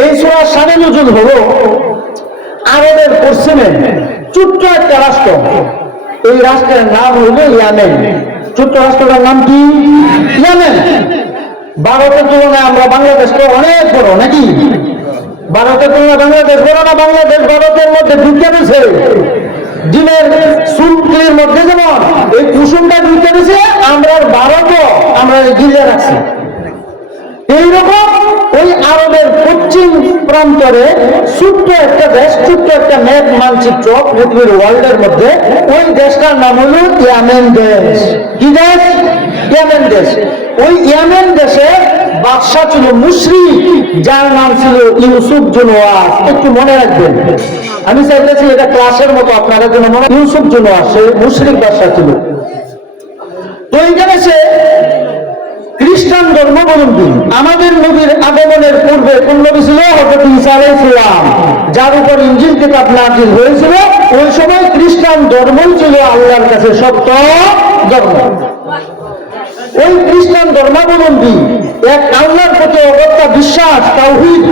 এই সূরার শানে নুজুল হলো আরবের পশ্চিমে ছোট্ট একটা রাষ্ট্র, এই রাষ্ট্রের নাম হইল ইয়ামেন। ছোট্ট রাষ্ট্রটার নাম কি? ইয়ামেন। ভারতের তুলনায় আমরা বাংলাদেশটা অনেক বড় নাকি? ভারতের তুলনায় বাংলাদেশ বড় না? বাংলাদেশ ভারতের মধ্যে ঢুকে দিছে, ডিমের সুপের মধ্যে যেমন এই কুসুমটা ঢুকে দিছে, আমরা ভারতও আমরা গিলে রাখছি। এইরকম ওই আরবের পশ্চিম প্রান্তরে ছোট্ট একটা দেশ, ছোট্ট একটা ম্যাপ মানচিত্র পৃথিবীর ওয়ার্ল্ডের মধ্যে, ওই দেশটার নাম হল ইয়ামেন দেশ। কি দেশ? ইয়ামেন দেশ। ওই ইয়ামেন দেশে বাদশা ছিল মুশরিক, যার নাম ছিল ইউসুফ জুনওয়াস। একটু মনে রাখবেন, আমি চাইতেছি এটা ক্লাসের মতো আপনারা জন্য মনে। ইউসুফ জুনওয়াস সে মুশরিক বাদশা ছিল। তো এইখানে সে খ্রিস্টান ধর্মাবলম্বী। আমাদের নবীর আগমনের পূর্বে কোন নবী ছিল? হযরত ঈসা আলাইহিস সালাম, যার উপর ইনজিল কিতাব নাযিল হয়েছিল। ওই সময় খ্রিস্টান ধর্মই ছিল আল্লাহর কাছে সত্য ধর্ম। ওই খ্রিস্টান ধর্মাবলম্বী এক আল্লাহর প্রতি অগত্যা বিশ্বাস, তাওহীদ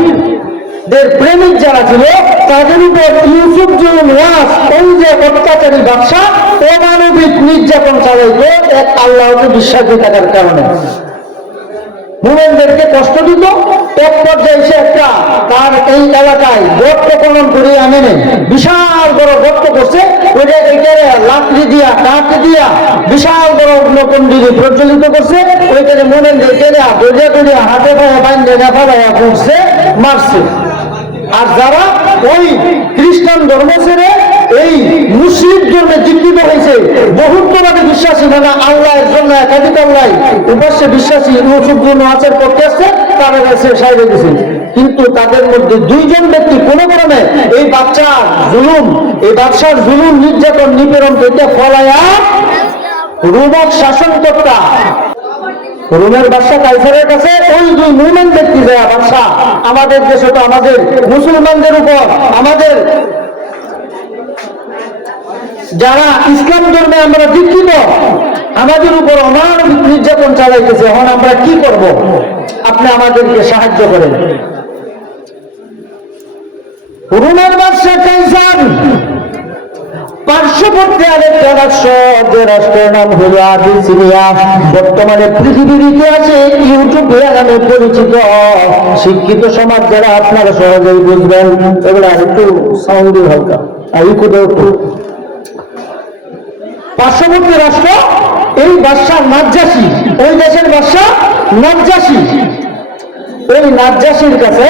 দের প্রেমিক যারা ছিল, তাদের উপর ইউসুফ জুনওয়াস ওই যে অত্যাচারী বাদশা অমানবিক নির্যাতন চালাইতো এক আল্লাহকে বিশ্বাসী থাকার কারণে। মুমিনদেরকে কষ্ট দিত। এক পর্যায়ে এসে একটা তার এই এলাকায় গর্ত খনন করে আনে, বিশাল বড় গর্ত করছে। ওইটা এইটারে লাকড়ি দিয়া কাঠ দিয়া বিশাল বড় নকন্ডিনী প্রজ্বলিত করছে। ওইটারে মুমিনদেরকে দরিয়া দরিয়া হাতে পায়ে বাইন্ধে গাফা গায়া করছে, মারছে। আর যারা ওই খ্রিস্টান ধর্ম ছেড়ে এই মুসলিম ধর্মে দীক্ষিত হয়েছে, বহুত্ববাদী বিশ্বাসী, মানে আল্লাহর জন্য একাধিক আল্লাহ উপাস্যে বিশ্বাসী ইউসুফ জুনওয়াসের পক্ষে আসছে, তারা কাছে সাইডে দিয়েছে। কিন্তু তাদের মধ্যে দুইজন ব্যক্তি কোনো কারণে এই বাদশার জুলুম নির্যাতন নিপীড়ন থেকে ফলায়া রোমক শাসনকর্তা রোমের বাদশা কাইসারের কাছে ওই দুই মুমিন ব্যক্তি যায়, বাদশা আমাদের দেশে তো আমাদের মুসলমানদের উপর, আমাদের যারা ইসলাম ধর্মে আমরা দীক্ষিত, আমাদের উপর অমানবিক নির্যাতন চালাইতেছে, এখন আমরা কি করব? আপনি আমাদেরকে সাহায্য করেন। রোমের বাদশা কাইসার পার্শ্ববর্তী আরেকটা রাষ্ট্র, যে রাষ্ট্রের নাম হল আবিসিনিয়া, বর্তমানে পৃথিবীর ইতিহাসে ইউটোপিয়া নামে পরিচিত। শিক্ষিত সমাজ যারা আপনারা সহজেই বুঝবেন। এগুলো একটু সাউন্ডই হালকা পার্শ্ববর্তী রাষ্ট্র, এই বাদশা নাজ্জাশী, ওই দেশের বাদশা নাজ্জাশী। ওই নাজ্জাশীর কাছে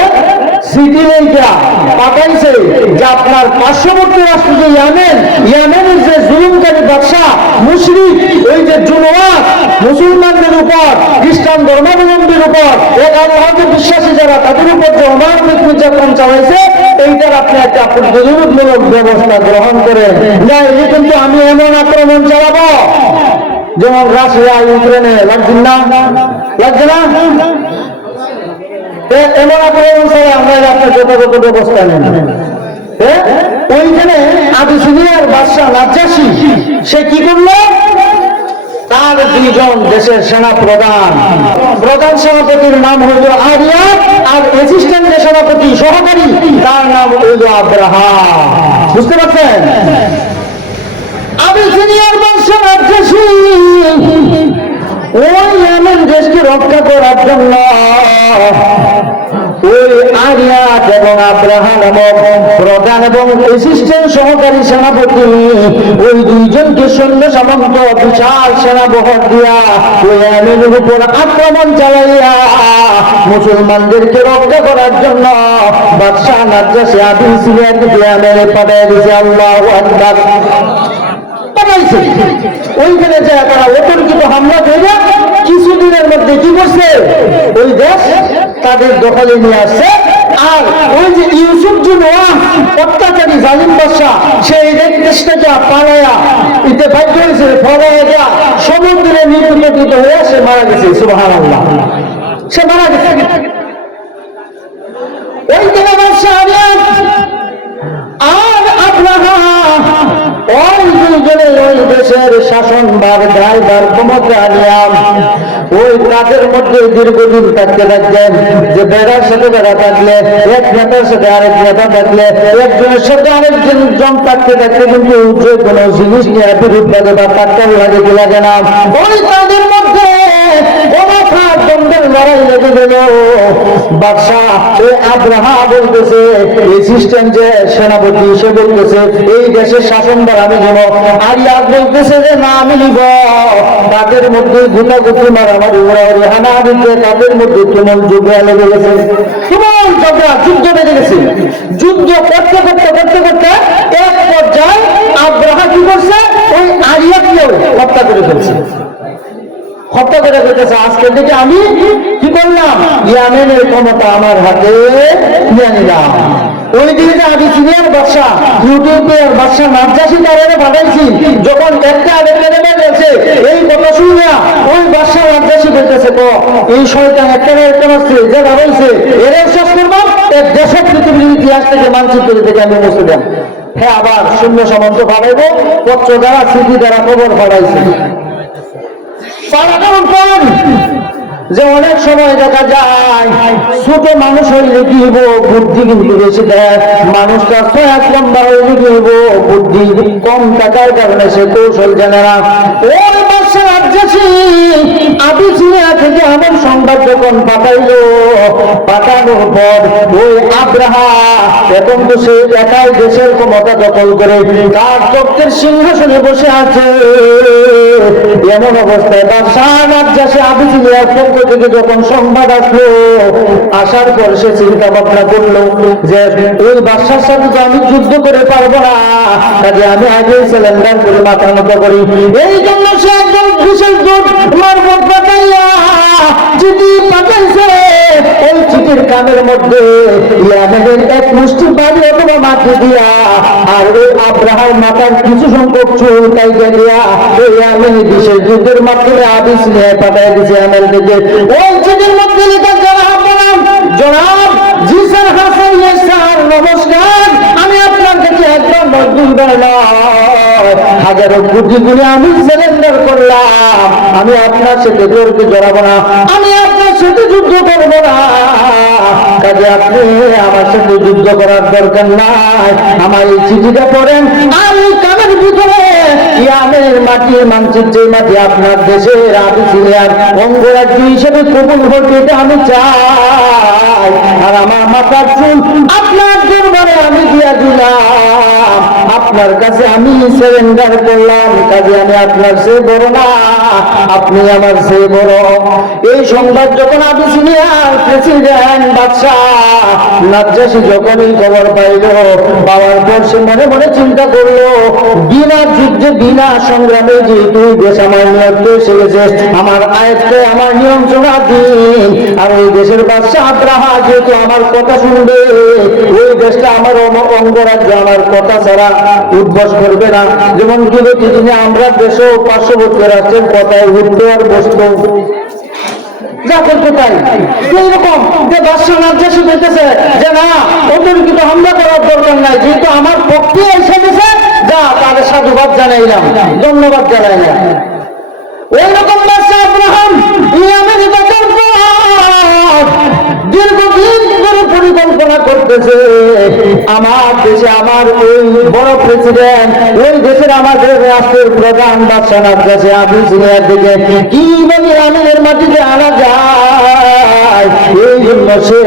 সিটি লেখা পাঠাইছে যে আপনার পার্শ্ববর্তী রাষ্ট্র যে ইয়ামেনের যে জুলুমকারী বাদশা মুশরিক, ওই যে জুনওয়াস, মুসলমানদের উপর, খ্রিস্টান ধর্মাবলম্বীর উপর, এক আল্লাহকে বিশ্বাসী যারা, তাদের উপর যে অমানবিক নির্যাতন চালাইছে, এইটার আপনি একটা প্রতিরোধমূলক ব্যবস্থা গ্রহণ করেন। না, এই কিন্তু আমি এমন আক্রমণ চালাবো যেমন রাশিয়া ইউক্রেনে লাগছে না, এমন আক্রমণ ছাড়া আমরা আপনার যথাযথ ব্যবস্থা নেন। ওইখানে আবিসিনিয়ার বাদশা নাজ্জাশী সে কি করলো? তার দুইজন দেশের সেনা প্রধান সেনাপতির নাম হইল আরিয়া, আর অ্যাসিস্ট্যান্ট সেনাপতি সহকারী তার নাম হইল আব্রাহা। বুঝতে পারছেন? আবিসিনিয়ার বাদশা নাজ্জাশী ওই ইয়ামেন দেশকে রক্ষা করার জন্য ওই আরিয়াত এবং আব্রাহা নামক প্রধান এবং অ্যাসিস্ট্যান্ট সহকারী সেনাপতি ওই দুইজনকে সৈন্য সামন্ত বিশাল সেনাবহর দিয়া ওই ইয়ামেনের উপর আক্রমণ চালাইয়া মুসলমানদেরকে রক্ষা করার জন্য বাদশা নাজ্জাশী আবিসিনিয়াকে ইয়ামেনে পাঠিয়ে দিয়েছে। আল্লাহু আকবার। ওইখানে যে তারা অতর্কিত হামলা করে কিছুদিনের মধ্যে কি করছে? ওই দেশ তাদের দখলে নিয়ে আসছে। আর ওই যে ইউসুফ জুনওয়াস অত্যাচারী জালিম বাদশা, সেই দেশটাকে পালায়া ইতে বাধ্য হয়েছে, ফলাইয়া সমুদ্রে নিপতিত হয়ে সে মারা গেছে। সুবহানাল্লাহ, সে মারা গেছে। ওই দিনে বাদশা আরিয়াত আর আব্রাহা ওই দুইজনে ওই দেশের শাসনভার দায়ভার ক্ষমতা নিয়ে ওই তাদের মধ্যে দীর্ঘদিন থাকতে থাকতেন, যে বেড়ার সাথে বেড়া থাকলে, এক নেতার সাথে আরেক নেতা থাকলে, একজনের সাথে আরেকজন থাকতে থাকতে কিন্তু যে কোনো জিনিস নিয়ে বিরোধ লাগে বা টাক্কার লাগে কি লাগে না, ওই তাদের মধ্যে লড়াই লেগে গেল। বাদশাহ আব্রাহা বলতেছে, এই সিস্টেম যে সেনাপতি সে বলতেছে এই দেশের শাসনভার আমি নেব, আর ইয়াদ বলতেছে যে না আমি নিব। তাদের মধ্যে গুটাগুটি মারামারি উড়াউড়ি হানাহানিতে তাদের মধ্যে তুমুল যুদ্ধ লেগে গেছে, তুমুল ঝগড়া যুদ্ধ বেঁধে গেছে। যুদ্ধ করতে করতে করতে করতে এক পর্যায়ে আব্রাহা কি করছে, ওই আরিয়াকেও হত্যা করে ফেলছে। হত্যা করে ফেলতেছে। আজকে থেকে আমি কি করলাম, ইয়ামেনের ক্ষমতা আমার হাতে নিয়ে নিলাম। ওই দিকে আবিসিনিয়ার বাদশাহ, ইউটিউবের বাদশাহ নাজ্জাশী তারে পাঠাইছি, যখন একটা আরেকটা গেছে এই কথা শুনে ওই বাদশাহ নাজ্জাশী বলতেছে, তো এই শয়তান একটা একটা মাসে যে দাঁড়াইছে এর শেষ করবো, এক দেশের পৃথিবীর ইতিহাস থেকে মানচিত্র থেকে আমি মুছে দেন। হ্যাঁ, আবার শূন্য সমন্ত পাঠাইবো, পত্র দ্বারা স্মৃতি দ্বারা খবর পাঠাইছে। যে অনেক সময় দেখা যায় ছোট মানুষ হইলে কি হইব, বুদ্ধি কিন্তু বেশি দেয়। মানুষটা 6 লম্বা হইলে কি হইব, বুদ্ধি কম থাকার কারণে সে কৌশল জানে না। ওই বাদশাহ নাজ্জাশী আবিসিনিয়া থেকে এমন সংবাদ যখন পাঠাইলো, পাঠানোর পর ওই আব্রাহা এখন তো সে একাই দেশের ক্ষমতা দখল করে তার তত্ত্বের সিংহাসনে বসে আছে। এমন অবস্থায় বাদশাহ নাজ্জাশী আবিসিনিয়ার পক্ষ থেকে যখন সংবাদ আসলো, আসার পর সে চিন্তা ভাবনা করলো যে ওই বাদশার সাথে তো আমি যুদ্ধ করে পারবো না, কাজে আমি আগে সিলিন্ডার করে মাথা নত করি। এই জন্য সে একজন বিশেষ দূত মারফত পাঠাইয়া চিঠি পাঠাইছে। ওই চিঠির কামের মধ্যে ইয়ামেনের এক মুষ্টি বাড়ি অথবা মাটি দিয়া আর ওই আব্রাহার মাথার কিছু সংখ্যক চুল কাইটা দিয়া ওই ইয়ামেন বিশেষ যুদ্ধের মাধ্যমে আবিসিনিয়ায় পাঠাই দিয়েছে ইয়ামেন থেকে। ওই চিঠির মধ্যে লেখা, জনাব জি স্যার, হাসান স্যার নমস্কার, আমি আপনার কাছে একবার দুইবার হাজারো কোটি গুণে আমি সিলিন্ডার করলাম, আমি আপনার সাথে জোরকে জড়াবো না, আমি আপনার সাথে যুদ্ধ করবো না, কাজে আপনি আমার সাথে যুদ্ধ করার দরকার নাই। আমার এই চিঠিটা পড়েন, আমি কানের ভিতরে ইয়ামেনের মাটির মানচিত্রের মাটি আপনার দেশের আবিসিনিয়ার অঙ্গরাজ্য হিসেবে কবুল হতে এটা আমি চাই, আর আমার মাথার চুল আপনার দরবারে আমি দিয়া দিলাম, আপনার কাছে আমি সারেন্ডার করলাম, কাজে আমি আপনার সে বড় না, আপনি আমার সে বড়। এই সংবাদ যখন আবিসিনিয়ার প্রেসিডেন্ট বাদশাহ নাজ্জাশী যখন এই খবর পাইল, পাওয়ার পর সে মনে মনে চিন্তা করলো, বিনা যুদ্ধে বিনা সংগ্রামে যেহেতু দেশ আমার নিয়ন্ত্রণে এসে গেছে, আমার আয়ত্তে আমার নিয়ন্ত্রণা দিন, আর ওই দেশের বাদশাহ আব্রাহা যেহেতু আমার কথা শুনবে, ওই দেশটা আমার অঙ্গরাজ্য আমার কথা ছাড়া উদ্বাস করবে না। যেমন বিগত দিনে আমরা দেশেও পার্শ্ববর্তী রাষ্ট্রের কথায় উঠতে আর বসতো যা করতে পাই, এইরকম যে বাদশাহ নাজ্জাশী বলতেছে যে না, ওদের কিন্তু হামলা করার দরকার নাই, যেহেতু আমার পক্ষে এসে গেছে, যা তাদের সাধুবাদ জানাইলাম, ধন্যবাদ জানাইলাম। ওইরকম বাদশাহ আব্রাহাম ইয়ামেনে থাকার পর দীর্ঘদিন ধরে পরিকল্পনা করতেছে, আমার দেশে আমার ওই বড় প্রেসিডেন্ট, ওই দেশের আমাদের রাষ্ট্রের প্রধান বাদশাহ নাজ্জাশী আবিসিনিয়ার দিকে কিভাবে ইয়ামেনের মাটিতে আনা যায়, এই জন্য সে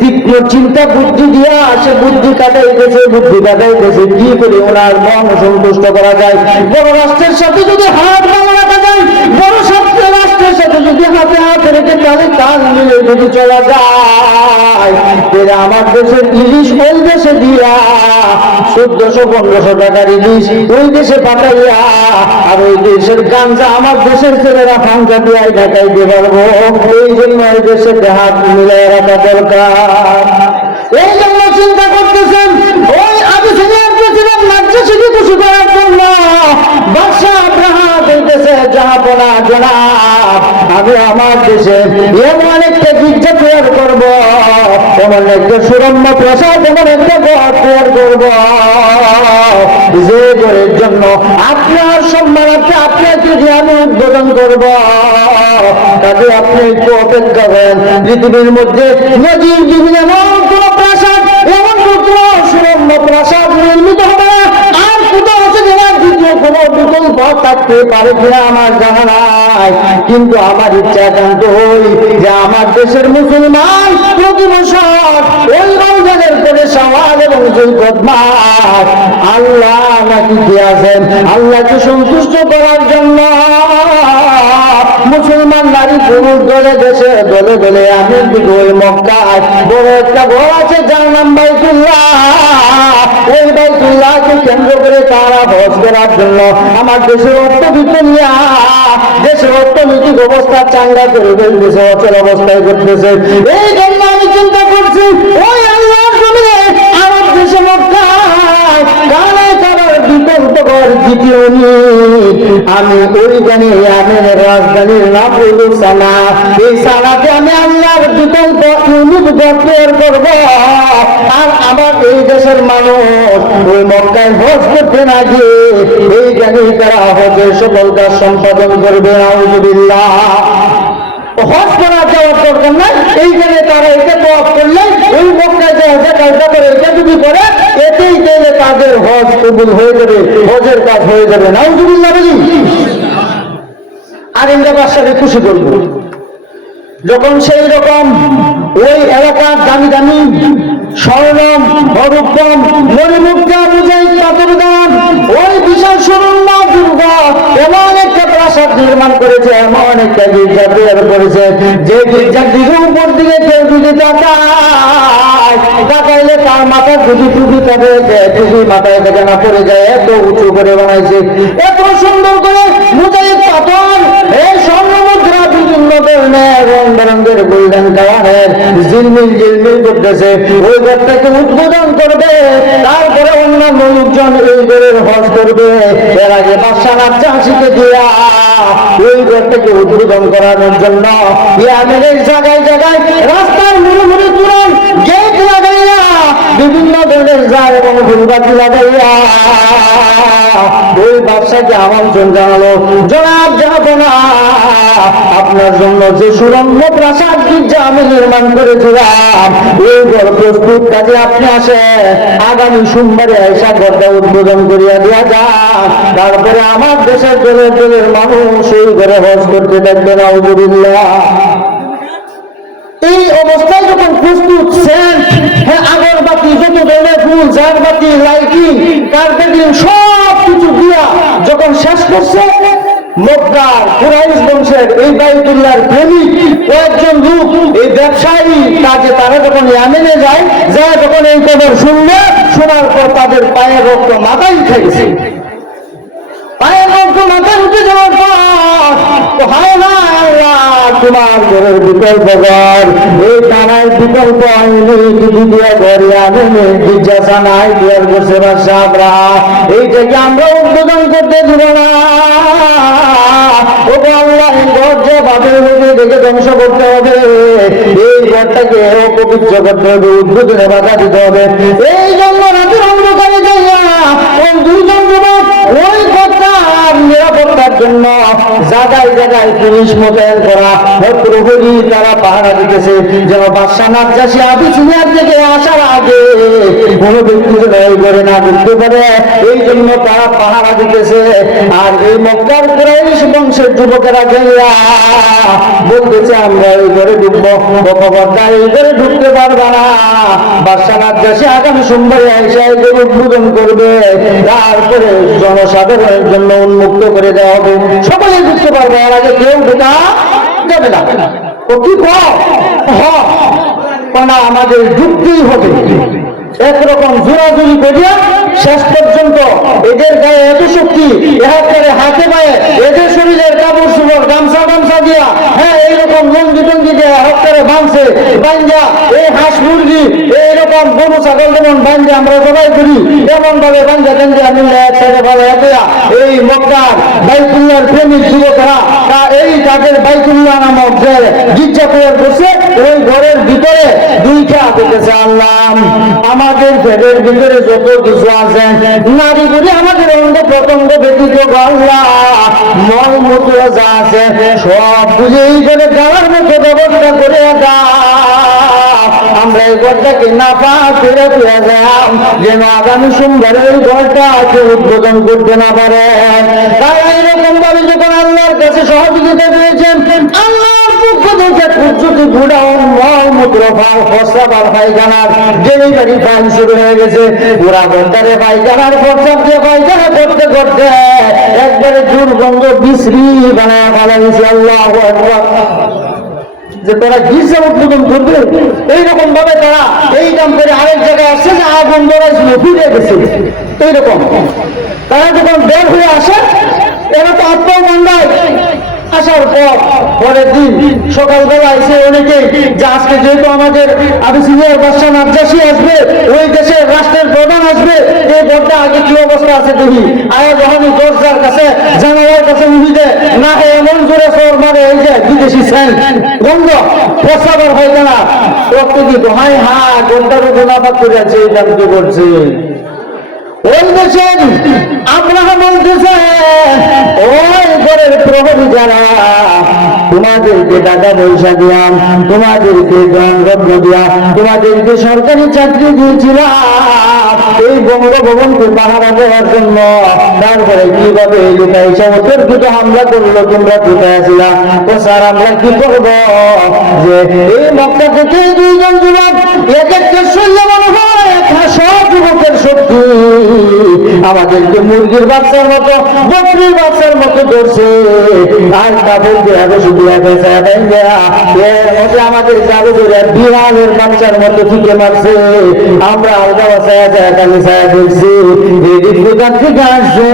তীক্ষ্ণ চিন্তা বুদ্ধি দিয়া সে বুদ্ধি কাটাইতেছে কি করে ওনার মন সন্তুষ্ট করা যায়। বড় রাষ্ট্রের সাথে যদি হাত রাখা যায়, বড় রাষ্ট্রের সাথে যদি হাতে হাত রেখে তাহলে তাল মিলে যদি চলা যায়, আমার দেশের ইলিশ ওই দেশে দিয়া 1400-1500 টাকার ইলিশ ওই দেশে পাঠাইয়া, আর ওই দেশের গাঞ্জা আমার দেশের ছেলেরা ফাঙ্কা দিয়ে ঢাকাইতে পারবো। এই জন্য ওই দেশের হাত মিলাই রাখা দরকার। এই জন্য চিন্তা করতেছেন ওই আবিসিনিয়ার প্রেসিডেন্ট নাজ্জাশীকে খুশি করার জন্য বাদশাহ আব্রাহা বলতেছে, জাহাপনা জনাব, আমি আমার দেশে এমন একটা গির্জা তৈরি করব, এমন একটা সুরম্য প্রসাদ, এমন একটা ঘর তৈরি করব, যে ঘরের জন্য আপনার সম্মানার্থে আপনাকে যদি আমি উদ্বোধন করব, তাতে আপনি একটু অপেক্ষা করেন। পৃথিবীর মধ্যে নদীর বিভিন্ন এমন কোন প্রাসাদ, এমন কোন সুরম্য প্রাসাদ নির্মিত হবে না, আর কোথাও হচ্ছে যেটা দ্বিতীয় কোন বিকল্প থাকতে পারে কিনা আমার জানা নাই। কিন্তু আমার ইচ্ছা একান্ত হই যে আমার দেশের মুসলমান প্রতি বছর ওই রমজানের করে সওয়াল এবং জুলকদ মাস আল্লাহ নাকি দিয়েছেন আল্লাহকে সন্তুষ্ট করার জন্য মুসলমান নারী পুরুষ দলে দেশে দলে দলে আমি ওই মক্কায় বড় একটা ঘর আছে যার নাম বাইতুল্লাহ। ওই বাইতুল্লাহকে কেন্দ্র করে তারা হজ করার জন্য আমার দেশের অর্থবিত্ত নিয়ে দেশের অর্থনৈতিক অবস্থা চাঙ্গা করে ফেলতেছে, অচল অবস্থায় করতেছে। এই জন্য আমি চিন্তা করছি ওই আল্লাহর জমিনে আমার দেশে মক্কায় কানায় কাবার বিকল্প ঘর দ্বিতীয় আমি ওইখানে ইয়ামেনের রাজধানীর নাম হইল সানা। এই সানাতে আমি আল্লাহর বিকল্প ইউনিট তৈরি করব, আর আমার এই দেশের মানুষ ওই মক্কায় হজ করতে না গিয়ে এইখানে তারা হজের সকল কাজ সম্পাদন করবে। আউযুবিল্লাহ। হজ করা যাওয়ার দরকার নাই, এইখানে তারা এটা তওয়াফ করলে ওই মক্কায় যে হজের কাজটা করে এটা যদি করে এতেই গেলে তাদের হজ কবুল হয়ে যাবে, হজের কাজ হয়ে যাবে। নাউযুবিল্লাহ বলি। আর ইন্দা বাদশাকে খুশি করব যখন সেই রকম ওই এলাকার দামি দামি স্বর্ণম হরুপম মণিমুক্তা বুঝাই পাথর দাম ওই বিশাল সুরম্য দুর্গ এমন একটা প্রাসাদ নির্মাণ করেছে, এমন একটা গির্জা তৈরি করেছে, যে গির্জার দিকে উপর দিকে কেউ যদি তাকাইলে তার মাথার যদি টুপি তবে টুপি মাথায় থেকে না পড়ে যায়, এত উঁচু করে বানাইছে, এত সুন্দর করে মুজাহিদ পাথর, এই স্বর্ণ মুদ্রা বিভিন্ন ধরনের রং বেরঙ্গের গোল্ডেন কালারের ঝিলমিল ঝিলমিল করতেছে। ওই ঘরটাকে উদ্বোধন করবে, তারপরে অন্যান্য লোকজন এই ঘরের হজ করবে। এর আগে বাদশা নাজ্জাশীকে দিয়া ওই ঘরটাকে উদ্বোধন করানোর জন্য ইয়ামেনের জায়গায় জায়গায় রাস্তার মুড়ে মুড়ে তুরন গেট লাগাইয়া বিভিন্ন ধরনের জার এবং ফুলবাতি লাগাইয়া ওই বাদশাকে আমন্ত্রণ জানালো, জনাব জাহাপনা, আপনার জন্য যে সুরম্য প্রাসাদ গির্জা আমি নির্মাণ করেছিলাম ওই ঘর প্রস্তুত, কাজে আপনি আসেন, আগামী সোমবারে আইসা ঘরটা উদ্বোধন করিয়া দেওয়া যান, তারপরে আমার দেশের দলের দলের মানুষ এই ঘরে হজ করতে থাকবে। নাউযুবিল্লাহ। এই অবস্থায় যখন প্রস্তুত সেন্ট, হ্যাঁ, আগরবাতি, যত ধরনের ফুল, ঝাড়বাতি, লাইটিং, কার্পেটিং সব কিছু দিয়া যখন শেষ করছে, মক্কার কুরাইশ বংশের এই বাইতুল্লাহর প্রেমিক কয়েকজন লোক এই ব্যবসায়ী কাজে তারা যখন ইয়ামেনে যায়, যখন এই খবর শুনবে, শোনার পর তাদের পায়ের রক্ত মাথায় উঠেছে। পায়ের রক্ত মাথায় উঠে যাওয়ার পর হায় না আল্লাহ, তোমার ঘরের বিকল্প ঘর, এই থানায় বিকল্প আইনি যদি দিয়া ঘরে আনে জিজ্ঞাসা নাই দেওয়ার বসে বাদশাহরা, এইটাকে আমরা উদ্বোধন করতে দিব না। ও আল্লাহ, ঘর যে বাদের মধ্যে দেখে ধ্বংস করতে হবে, এই ঘরটাকে অপবিত্র করতে হবে, উদ্বোধনে বাধা দিতে হবে। এই জন্য রাতের অন্ধকারে যাইয়া ওই দুইজন যুবক ওই ঘরটার নিরাপত্তার জন্য জায়গায় জায়গায় পুলিশ মোতায়েন করা, প্রহরী তারা পাহারা দিতেছে, যেন বাদশা নাজ্জাশী আবিসিনিয়া থেকে আসার আগে কোনো ব্যক্তি যেন এই ঘরে না ঢুকতে পারে, এই জন্য তারা পাহারা দিতেছে। আর এই মক্কার কুরাইশ বংশের যুবকেরা গেলা বলতেছে, আমরা এই ঘরে ঢুকবো, খবরদার এই ঘরে ঢুকতে পারবা না, বাদশা নাজ্জাশী আগামী সোমবারে আইসা এই ঘরে উদ্বোধন করবে, তারপরে জনসাধারণের জন্য উন্মুক্ত করে দেওয়া হবে, সকলে ঢুকতে পারবে, এর আগে কেউ ঢোকা যাবে না। ও কি না, আমাদের ঢুকতেই হবে। একরকম জোরাজুরি করিয়া শেষ পর্যন্ত এদের গায়ে এত শক্তি, হাতে পায়ে এদের শরীরের কাপড় চোপড় গামছা গামছা দিয়া, হ্যাঁ, এইরকম লঙ্গি টঙ্গি দিয়ে হকারে বাঁধছে, বান্ধা এই হাঁস মুরগি এইরকম গরু ছাগল যেমন বান্ধে আমরা জবাই করি, এমন ভাবে বান্ধা টান্ধে আমি এক সাইডে ভালো এই মক্কার বাইতুল্লাহর প্রেমিক যুবকরা এই তাদের বাইতুল্লাহ নামক যে গির্জা তৈরি করছে, ওই ঘরের ভিতরে দুইটা দেখেছে আল্লাহ আমাদের পেটের ভিতরে যত কিছু আছে নারী বলে আমাদের অঙ্গ প্রত্যঙ্গ ব্যতীত আল্লাহ মলমূত্র যা আছে সব বুঝে এই করে যাওয়ার মতো ব্যবস্থা করে আমরা এই ঘরটাকে না পা ফিরে ফিরে যাও, যেন আগামী সোমবারে ওই ঘরটা উদ্বোধন করতে না পারে। তাই এইরকম ভাবে যখন আল্লাহর কাছে সহযোগিতা পেয়েছেন, আল্লাহর পক্ষ থেকে যদি গুড়াউন মলমূত্র প্রস্রাব পায়খানার ডেলিভারি টাইম শুরু হয়ে গেছে, পুরা ঘন্টারে পায়খানার প্রস্রাব দিয়ে পায়খানা করতে করতে একবারে দুর্গন্ধ বিশ্রী বানায় ফেলা গেছে। আল্লাহু আকবার। যে তারা গির্জা উদ্বোধন করবে এইরকম ভাবে তারা এই কাম করে আরেক জায়গায় আসছে যে আগুন ধরাইছিল ফিরে গেছে। এইরকম তারা যখন বের হয়ে আসে এরা তো আত্মাও মান্দায়। আসার পর পরের দিন সকালবেলা এসে অনেকেই যে আজকে যেহেতু আমাদের আবিসিনিয়ার বাদশাহ নাজ্জাশী আসবে, ওই দেশের রাষ্ট্রের প্রধান আসবে, এই ঘরটা আগে কি অবস্থা আছে দেখি। আয়া যখনই দরজার কাছে জানালার কাছে উঠে না এমন জোরে সর মারে এই যে বিদেশি সেন্ট গন্ধ প্রস্রাবের হয় না রক্ত দিত, হাই হা ঘন্টার উপর নাপাত করে আছে এটা কি করছে। ওই দেশের আব্রাহাম বলতেছে ওই ঘরের প্রহরী যারা তোমাদেরকে টাকা পয়সা দিয়াম, তোমাদেরকে রত্ন দিয়া, তোমাদেরকে সরকারি চাকরি দিয়েছিলাম এই বঙ্গভবনকে পাহারা দেওয়ার জন্য, তারপরে কিভাবে লুকাইছে ওদের দুটো হামলা করলো, তোমরা কোথায় আসিলা? তো স্যার আমরা কি করব যে এই মক্কা থেকে দুইজন যুবক এক একটা শৈল্য মনে হয় সব যুবকের শক্তি আমাদেরকে মুরগির বাচ্চার মতো বকরির বাচ্চার মতো ধরছে, আর কাপড় দিয়ে শুধু এর মধ্যে আমাদের চালু করে বিড়ালের বাচ্চার মতো ঠিকে মারছে। আমরা আলগা বাসায় কালি ছায়া দেখছি এদিক কোথার থেকে আসছে,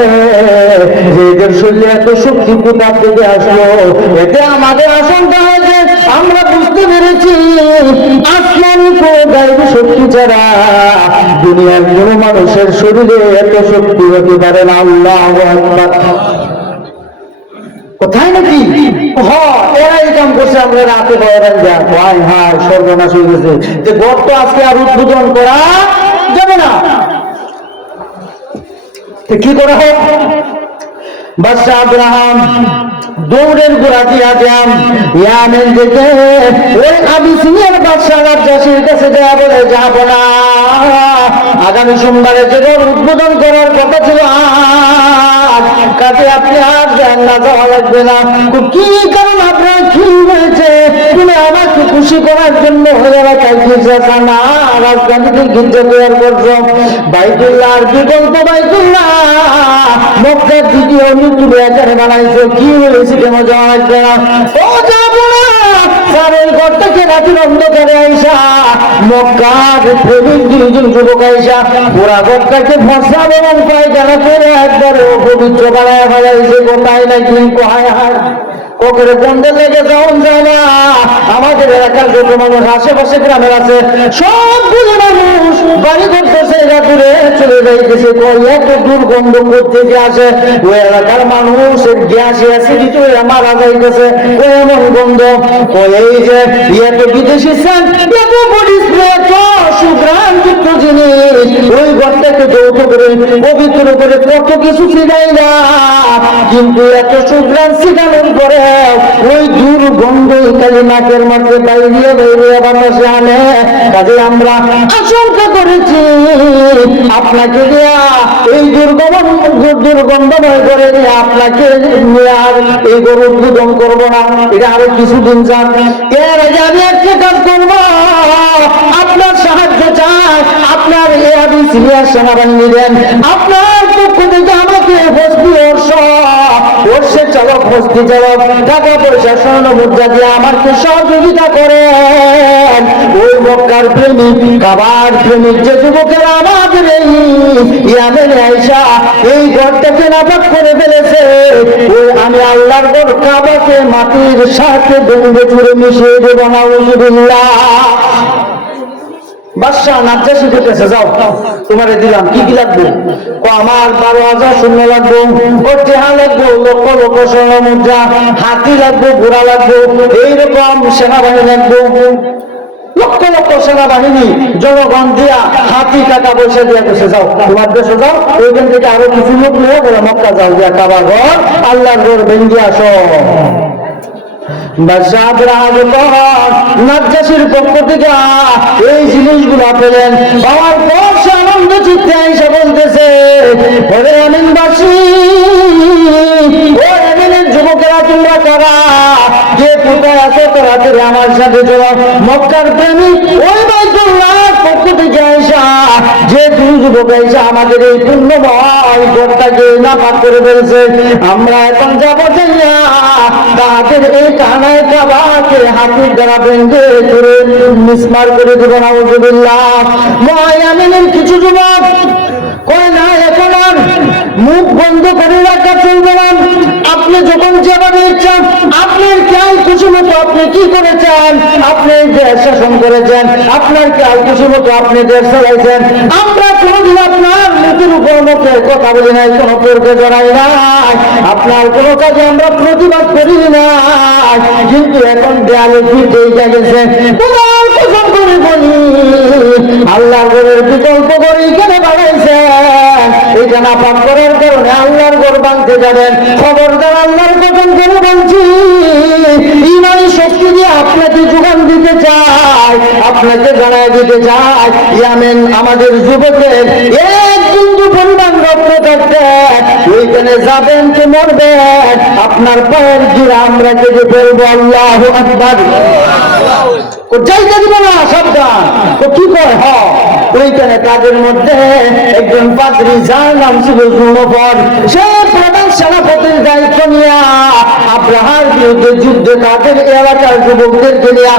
এদের শরীরে এত শক্তি কোথার থেকে আসলো। এতে আমাদের আশঙ্কা হয়েছে, আমরা বুঝতে পেরেছি আসমানি কোনো গায়েবী শক্তি ছাড়া দুনিয়ার কোনো মানুষের শরীরে এত শক্তি হতে পারে না। আল্লাহু আকবার। কোথায় নাকি এরা এই কাম করছে, আমরা রাতে ভয় হায় সর্বনাশ হয়ে গেছে, যে ঘর তো আজকে আর উদ্বোধন করা যাবে না। কি করা হোক? বাদশাহ আব্রাহাম দৌড়ের গোড়া দিয়া যান ইয়ামেন থেকে ওই আবিসিনিয়ার বাদশাহ নাজ্জাশীর কাছে যা বলে যাব না, আগামী সোমবারে যে উদ্বোধন করার কথা ছিল কাজে আপনি আর যান না, যাওয়া লাগবে না। কি কারণ আপনার কি হয়েছে? তুমি আমাকে খুশি করার জন্য এলাকায় গির্জা না রাজধানীতে গির্জা তৈরি করছো, বাইতুল্লাহ আর বিকল্প বাইতুল্লাহ মক্কার দ্বিতীয় মৃত্যু এখানে বানাইছো, কি হয়েছে কেন যাওয়া লাগবে না? ও যাবো না স্যার, এই ঘরটাকে রাতের অন্ধকারে আইসা মক্কার প্রেমিক দুইজন যুবক আইসা পুরা ঘরটাকে ফসা এবং পায়খানা করে একবারে পবিত্র বানায় ফেলাইছে। কোথায় নাকি কোহায় হায় ওকে বন্ধে লেগে যাওন যায় না। আমাদের এলাকার যত মানুষ আশেপাশে গ্রামের আছে সবগুলো মানুষ বাড়ি করতেছে, এরা দূরে চলে যাইতেছে। এত দুর্গন্ধ করতে আসে ওই এলাকার মানুষ গ্যাসে অ্যাসিডিটি হয়ে মারা যাইতেছে, ওই এমন গন্ধ। এই যে এত বিদেশি সেন্ট, এত বডি স্প্রে, এত সুগ্রাণযুক্ত জিনিস ওই ঘরটাকে যৌথ করে পবিত্র করে কত কিছু ছিলাই না, কিন্তু এত সুগ্রাণ ছিটানোর পরে ওই দুর্গন্ধ খালি নাকের মধ্যে বাইরে বাইরে বাতাসে আনে। কাজে আমরা আশঙ্কা করেছি আপনাকে দেয়া এই দুর্গন্ধময় করে দিয়ে আপনাকে আর এই গরু উদ্বোধন করবো না, এটা আরো কিছুদিন যান। এর আগে আমি একটা কাজ করবো, আপনার সাহায্য চাই, আপনার এ আমি সিরিয়াস সেনাবাহিনী দেন, আপনার পক্ষ থেকে আমাকে বসবি ওর চালক বস্তি চালক টাকা পয়সা স্বর্ণ মুদ্রা দিয়ে আমাকে সহযোগিতা করেন। ওই মক্কার প্রেমিক কাবার প্রেমিক যে যুবকেরা আমাদের এই ইয়ামেনে আইসা এই ঘরটাকে নাপাক করে ফেলেছে, ওই আমি আল্লাহর ঘর কাবাকে মাটির সাথে ভেঙে চুরে মিশিয়ে দেব নাউজুবিল্লাহ। বাদশাহ নাজ্জাশী করতেছে, যাও তোমারে দিলাম, কি কি লাগবে? আমার 12,000 সৈন্য লাগবে, ওর টেহা লাগবে, লক্ষ লক্ষ স্বর্ণ মুদ্রা, হাতি লাগবে, ঘোড়া লাগবে, এইরকম সেনাবাহিনী লাগবে, লক্ষ লক্ষ সেনাবাহিনী জনগণ দিয়া হাতি টাকা পয়সা দিয়া গেছে, যাও তোমার দেশে যাও, ওইখান থেকে আরো কিছু লোক নিয়ে বলে মক্কা যাও, দিয়া কাবা ঘর আল্লাহর ঘর ভেঙে আসো। নাজ্জাশীর পক্ষ থেকে এই জিনিসগুলো পেলেন, পাওয়ার পর সে আনন্দ চিত্তে এসে বলতেছে, ওরে আমিনবাসী, ও আমিনের যুবকেরা তোমরা কারা, যে কোথায় আছো তাড়াতাড়ি আমার সাথে চলো। মক্কার প্রেমিক ওই বাইতুল্লাহর পক্ষ থেকে আইসা যে দুই যুবক আইসা আমাদের এই পুণ্যময় ঘরটাকে নাপাক করে ফেলছে, আমরা এখন যাবো না, তাদের এই কানায় কাবাকে হাতির দ্বারা ভেঙে করে মিসমার করে দেব নাউজুবিল্লাহ। মুআয়ামিনের কিছু যুবক কয় না, এখন আর মুখ বন্ধ করে রাখা চলবে না, আপনি যখন যেভাবে ইচ্ছা আপনার খেয়াল খুশি মতো আপনি কি করেছেন, আপনি দেশ শাসন করেছেন, আপনার খেয়াল খুশি মতো আপনি দেশ চালাইছেন, আমরা কোনোদিন আপনার মুখের উপর মুখে কথা বলি নাই, কোনো তর্কে জড়াই নাই, আপনার কোনো কাজে আমরা প্রতিবাদ করি নাই, কিন্তু এখন দেয়ালে ফিরতে গেছে, তোমার পছন্দ করে বলি আল্লাহর ঘরের বিকল্প করে কেন বানাইছে, এটা না পাপ করার কারণে আল্লাহর ঘর ভাঙতে যাবেন, খবরদার আল্লাহর কসম করে বলছি, ইমানি শক্তি দিয়ে আপনাকে যোগান দিতে চাই, আপনাকে জানাই দিতে চাই, ইয়ামেন আমাদের যুবকের এক বিন্দু পরিমাণ রক্ত থাকতে ওইখানে যাবেন কি মরবেন, আপনার পায়ের গিরা আমরা কেটে ফেলবো। আল্লাহু আকবার। যাইতে দিব না, সাবধান। তো কি করে ওইখানে তাদের মধ্যে একজন পাদ্রী, যার নাম ছিল জুনফর, সে প্রধান সেনাপতির দায়িত্ব নিয়ে আব্রাহার বিরুদ্ধে যুদ্ধে তাদের এলাকার যুবকদেরকে নিয়ে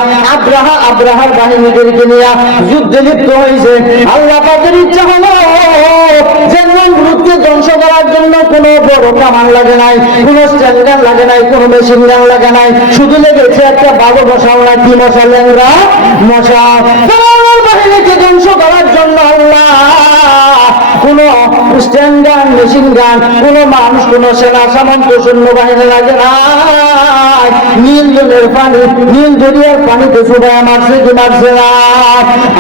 আব্রাহার বাহিনীদেরকে নিয়ে যুদ্ধে লিপ্ত হয়েছে। আল্লাহ পাকের ইচ্ছা হলো যে নমরুদকে ধ্বংস করার জন্য কোনো বড় কামান লাগে নাই, কোনো স্ট্যান্ড গান লাগে নাই, কোনো মেশিন গান লাগে নাই, শুধু লেগেছে একটা ভালো মশাল, না কি মশা, ল্যাংরা মশা। ফেরাউনের বাহিনীকে ধ্বংস করার জন্য আল্লাহ কোন স্ট্যান্ড গান, মেশিন গান, কোন মানুষ, কোন সেনা সামন্ত সৈন্যবাহিনী লাগে না। নীল জলের পানি, নীল দরিয়ার পানিতে চুবাইয়া মারছে কি মারছে না?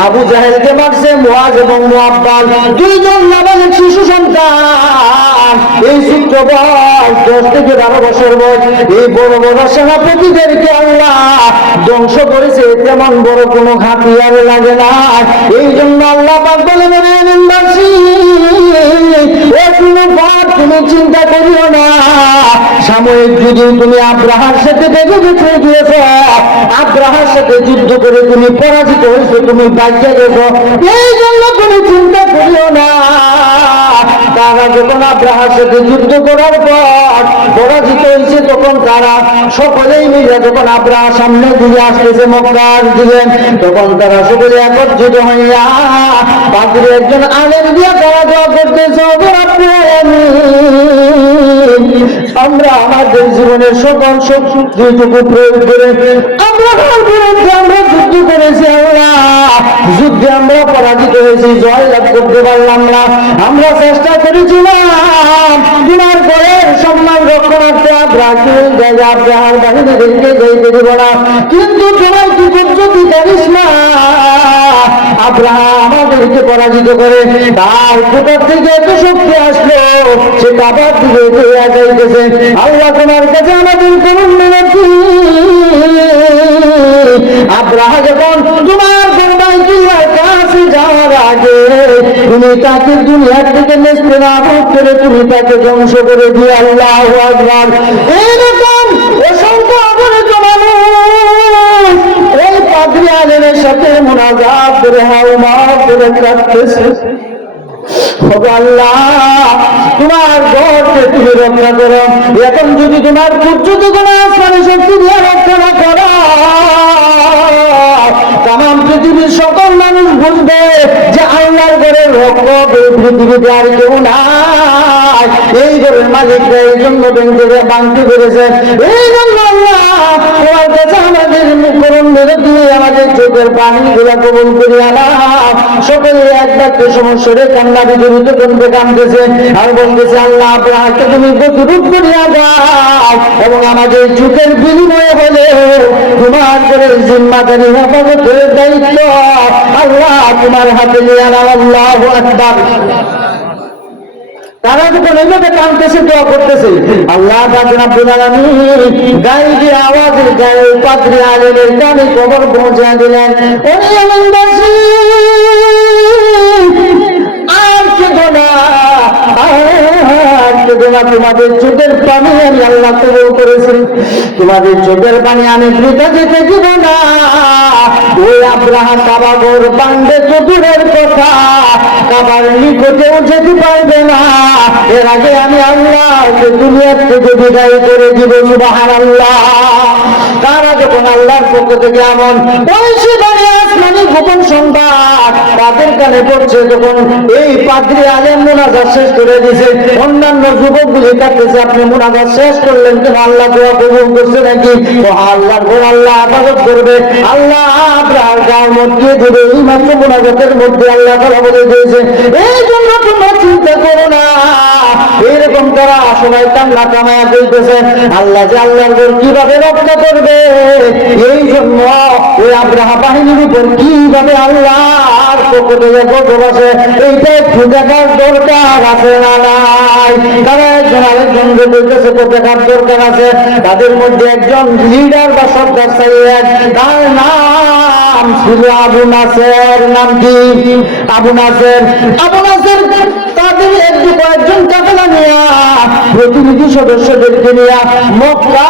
আবু জাহেলকে মারছে, মুআজ এবং মুআব্বাল, দুইজন নাবালিগ শিশু সন্তান, এই ছোট্ট বয়স 10 থেকে 12 বছর বয়স, এই বড় বড় সেনাপতিদেরকে আল্লাহ ধ্বংস করেছে, তেমন বড় কোনো হাতিয়ার লাগে না। এই জন্য আল্লাহ পাক বলেন, তুমি চিন্তা করিও না, সাময়িক যদি তুমি আব্রাহার সাথে দেখে গেছে গিয়েছ, আব্রাহার সাথে যুদ্ধ করে তুমি পরাজিত হয়েছো, তুমি বাঁচিয়ে গেছো, এই জন্য তুমি চিন্তা করিও না। তারা যখন আব্রাহার সাথে যুদ্ধ করার পর পরাজিত হয়েছে, তখন তারা সকলেই মিলে যখন আব্রাহার সামনে দিকে আসতেছে মক্কার দিলেন, তখন তারা সকলে একত্রিত হইয়া পাদ্রী একজন আলেম দিয়া তারা দোয়া করতেছে, আমরা আমাদের জীবনের সকল শক্তিটুকু প্রয়োগ করে আব্রাহার বিরুদ্ধে আমরা যুদ্ধ করেছি, আল্লাহ যুদ্ধে আমরা পরাজিত হয়েছি, জয় লাভ করতে পারলাম না, আমরা চেষ্টা করেছিলাম তোমার ঘরের সম্মান রক্ষণার্থে আব্রাহার বাহিনীদেরকে যাইতে দিব না, কিন্তু তোমার কি পদ্ধতি জানিস না, আব্রাহাম আমাদেরকে পরাজিত করে তার কোথার থেকে এত শক্তি আসলো, সে কাবার দিকে যাইতেছে। আল্লাহ তোমার কাছে আমাদের করুন মিনতি, আব্রাহা যখন তোমার বাইতুল্লাহর কাছে যাওয়ার আগে তুমি তাকে দুনিয়ার থেকে নেস্তেনাবুদ করে তুমি তাকে ধ্বংস করে দিয়ে। আল্লাহু আকবার। এরকম অসংখ্য অগণিত মানুষ এই পাদ্রী আলেমের সাথে মুনাজাত করে হাউমাউ করে কাঁদতেছে। আল্লাহ তোমার ঘরকে তুমি রক্ষা করো। এখন যদি তোমার কুচ্ছুত কোন আসমানি শক্তি দিয়ে রক্ষা না করো, তাম পৃথিবীর সকল মানুষ বুঝবে যে আল্লাহর ঘরের রক্ষক এই পৃথিবীতে আর কেউ নাই। এই ঘরের মালিকরা এই জন্য ভাঙতে পেরেছে। এই জন্য আল্লাহ তোমার কাছে আমাদের মুখরণ মেরে দিয়ে আমাদের চোখের পানি গুলা কবুল করিয়া আনাও। সকলে এক বাক্যে সমস্যারে কান্না বিজড়িত করতে কাঁদতেছে আর বলতেছে, আল্লাহ আপনাকে তুমি প্রতিরূপ করিয়া দাও এবং আমাদের চোখের বিনিময়ে হলে তোমার করে জিম্মাদারি হেফাজতের দায়িত্ব আল্লাহ তোমার হাতে নিয়ে আনাও। আল্লাহু আকবার। তারা যখন এইভাবে কাঁদতেছে, দোয়া করতেছে, আল্লাহ পাক রব্বুল আলামিন গায়েবী আওয়াজের গায়ে পাদ্রী আলেমের কানে খবর পৌঁছে দিলেন, ওরে আলমবাসী আর কেঁদো না, তোমাদের চোখের পানি আমি আল্লাহ কবুল করেছি, তোমাদের চোখের পানি আমি বৃথা যেতে দিব না। ওই আব্রাহা কাবাগর বান্ধে তো দূরের কথা, কাবার নিকটেও যেতে পারবে না। এর আগে আমি আল্লাহ দুনিয়ার থেকে বিদায় করে দিব। সুবহানাল্লাহ। তারা যখন আল্লাহর পক্ষ থেকে এমন আসমানি গোপন সংবাদ তাদের কানে পড়ছে, যখন এই পাদ্রী আলেম মুনাজাত শেষ করে দিয়েছে, অন্যান্য যুবকগুলি কাটতেছে, আপনি মুনাজাত শেষ করলেন কেন? আল্লাহ দোয়া কবুল করছে নাকি? ও আল্লাহর ঘর আল্লাহ ইবাদত করবে, আল্লাহ আপনার গায়ের মধ্যে দেবে। এই মাত্র মুনাজাতের মধ্যে আল্লাহ তাআলা বলে দিয়েছে, এই জন্য তোমরা চিন্তা করো না। এরকম তারা সবাই কান্না কামায়া বলতেছে, আল্লাহ যে আল্লাহর ঘর কিভাবে রক্ষা করবে, এই জন্য ওই আব্রাহা বাহিনীর উপর কিভাবে আল্লাহর পক্ষ থেকে গজব আসে এইটা একটু দেখার দরকার আছে না নাই? তারা একজন আরেকজনকে বলতেছে দেখার দরকার আছে। তাদের মধ্যে একজন লিডার বা সর্দার সাহেব, তার নাম ছিল আবু নাসের। নাম কি? আবু নাসের। আবু নাসের তাদের কয়েকজন কাফেলা নিয়া, প্রতিনিধি সদস্যদেরকে নিয়া মক্কা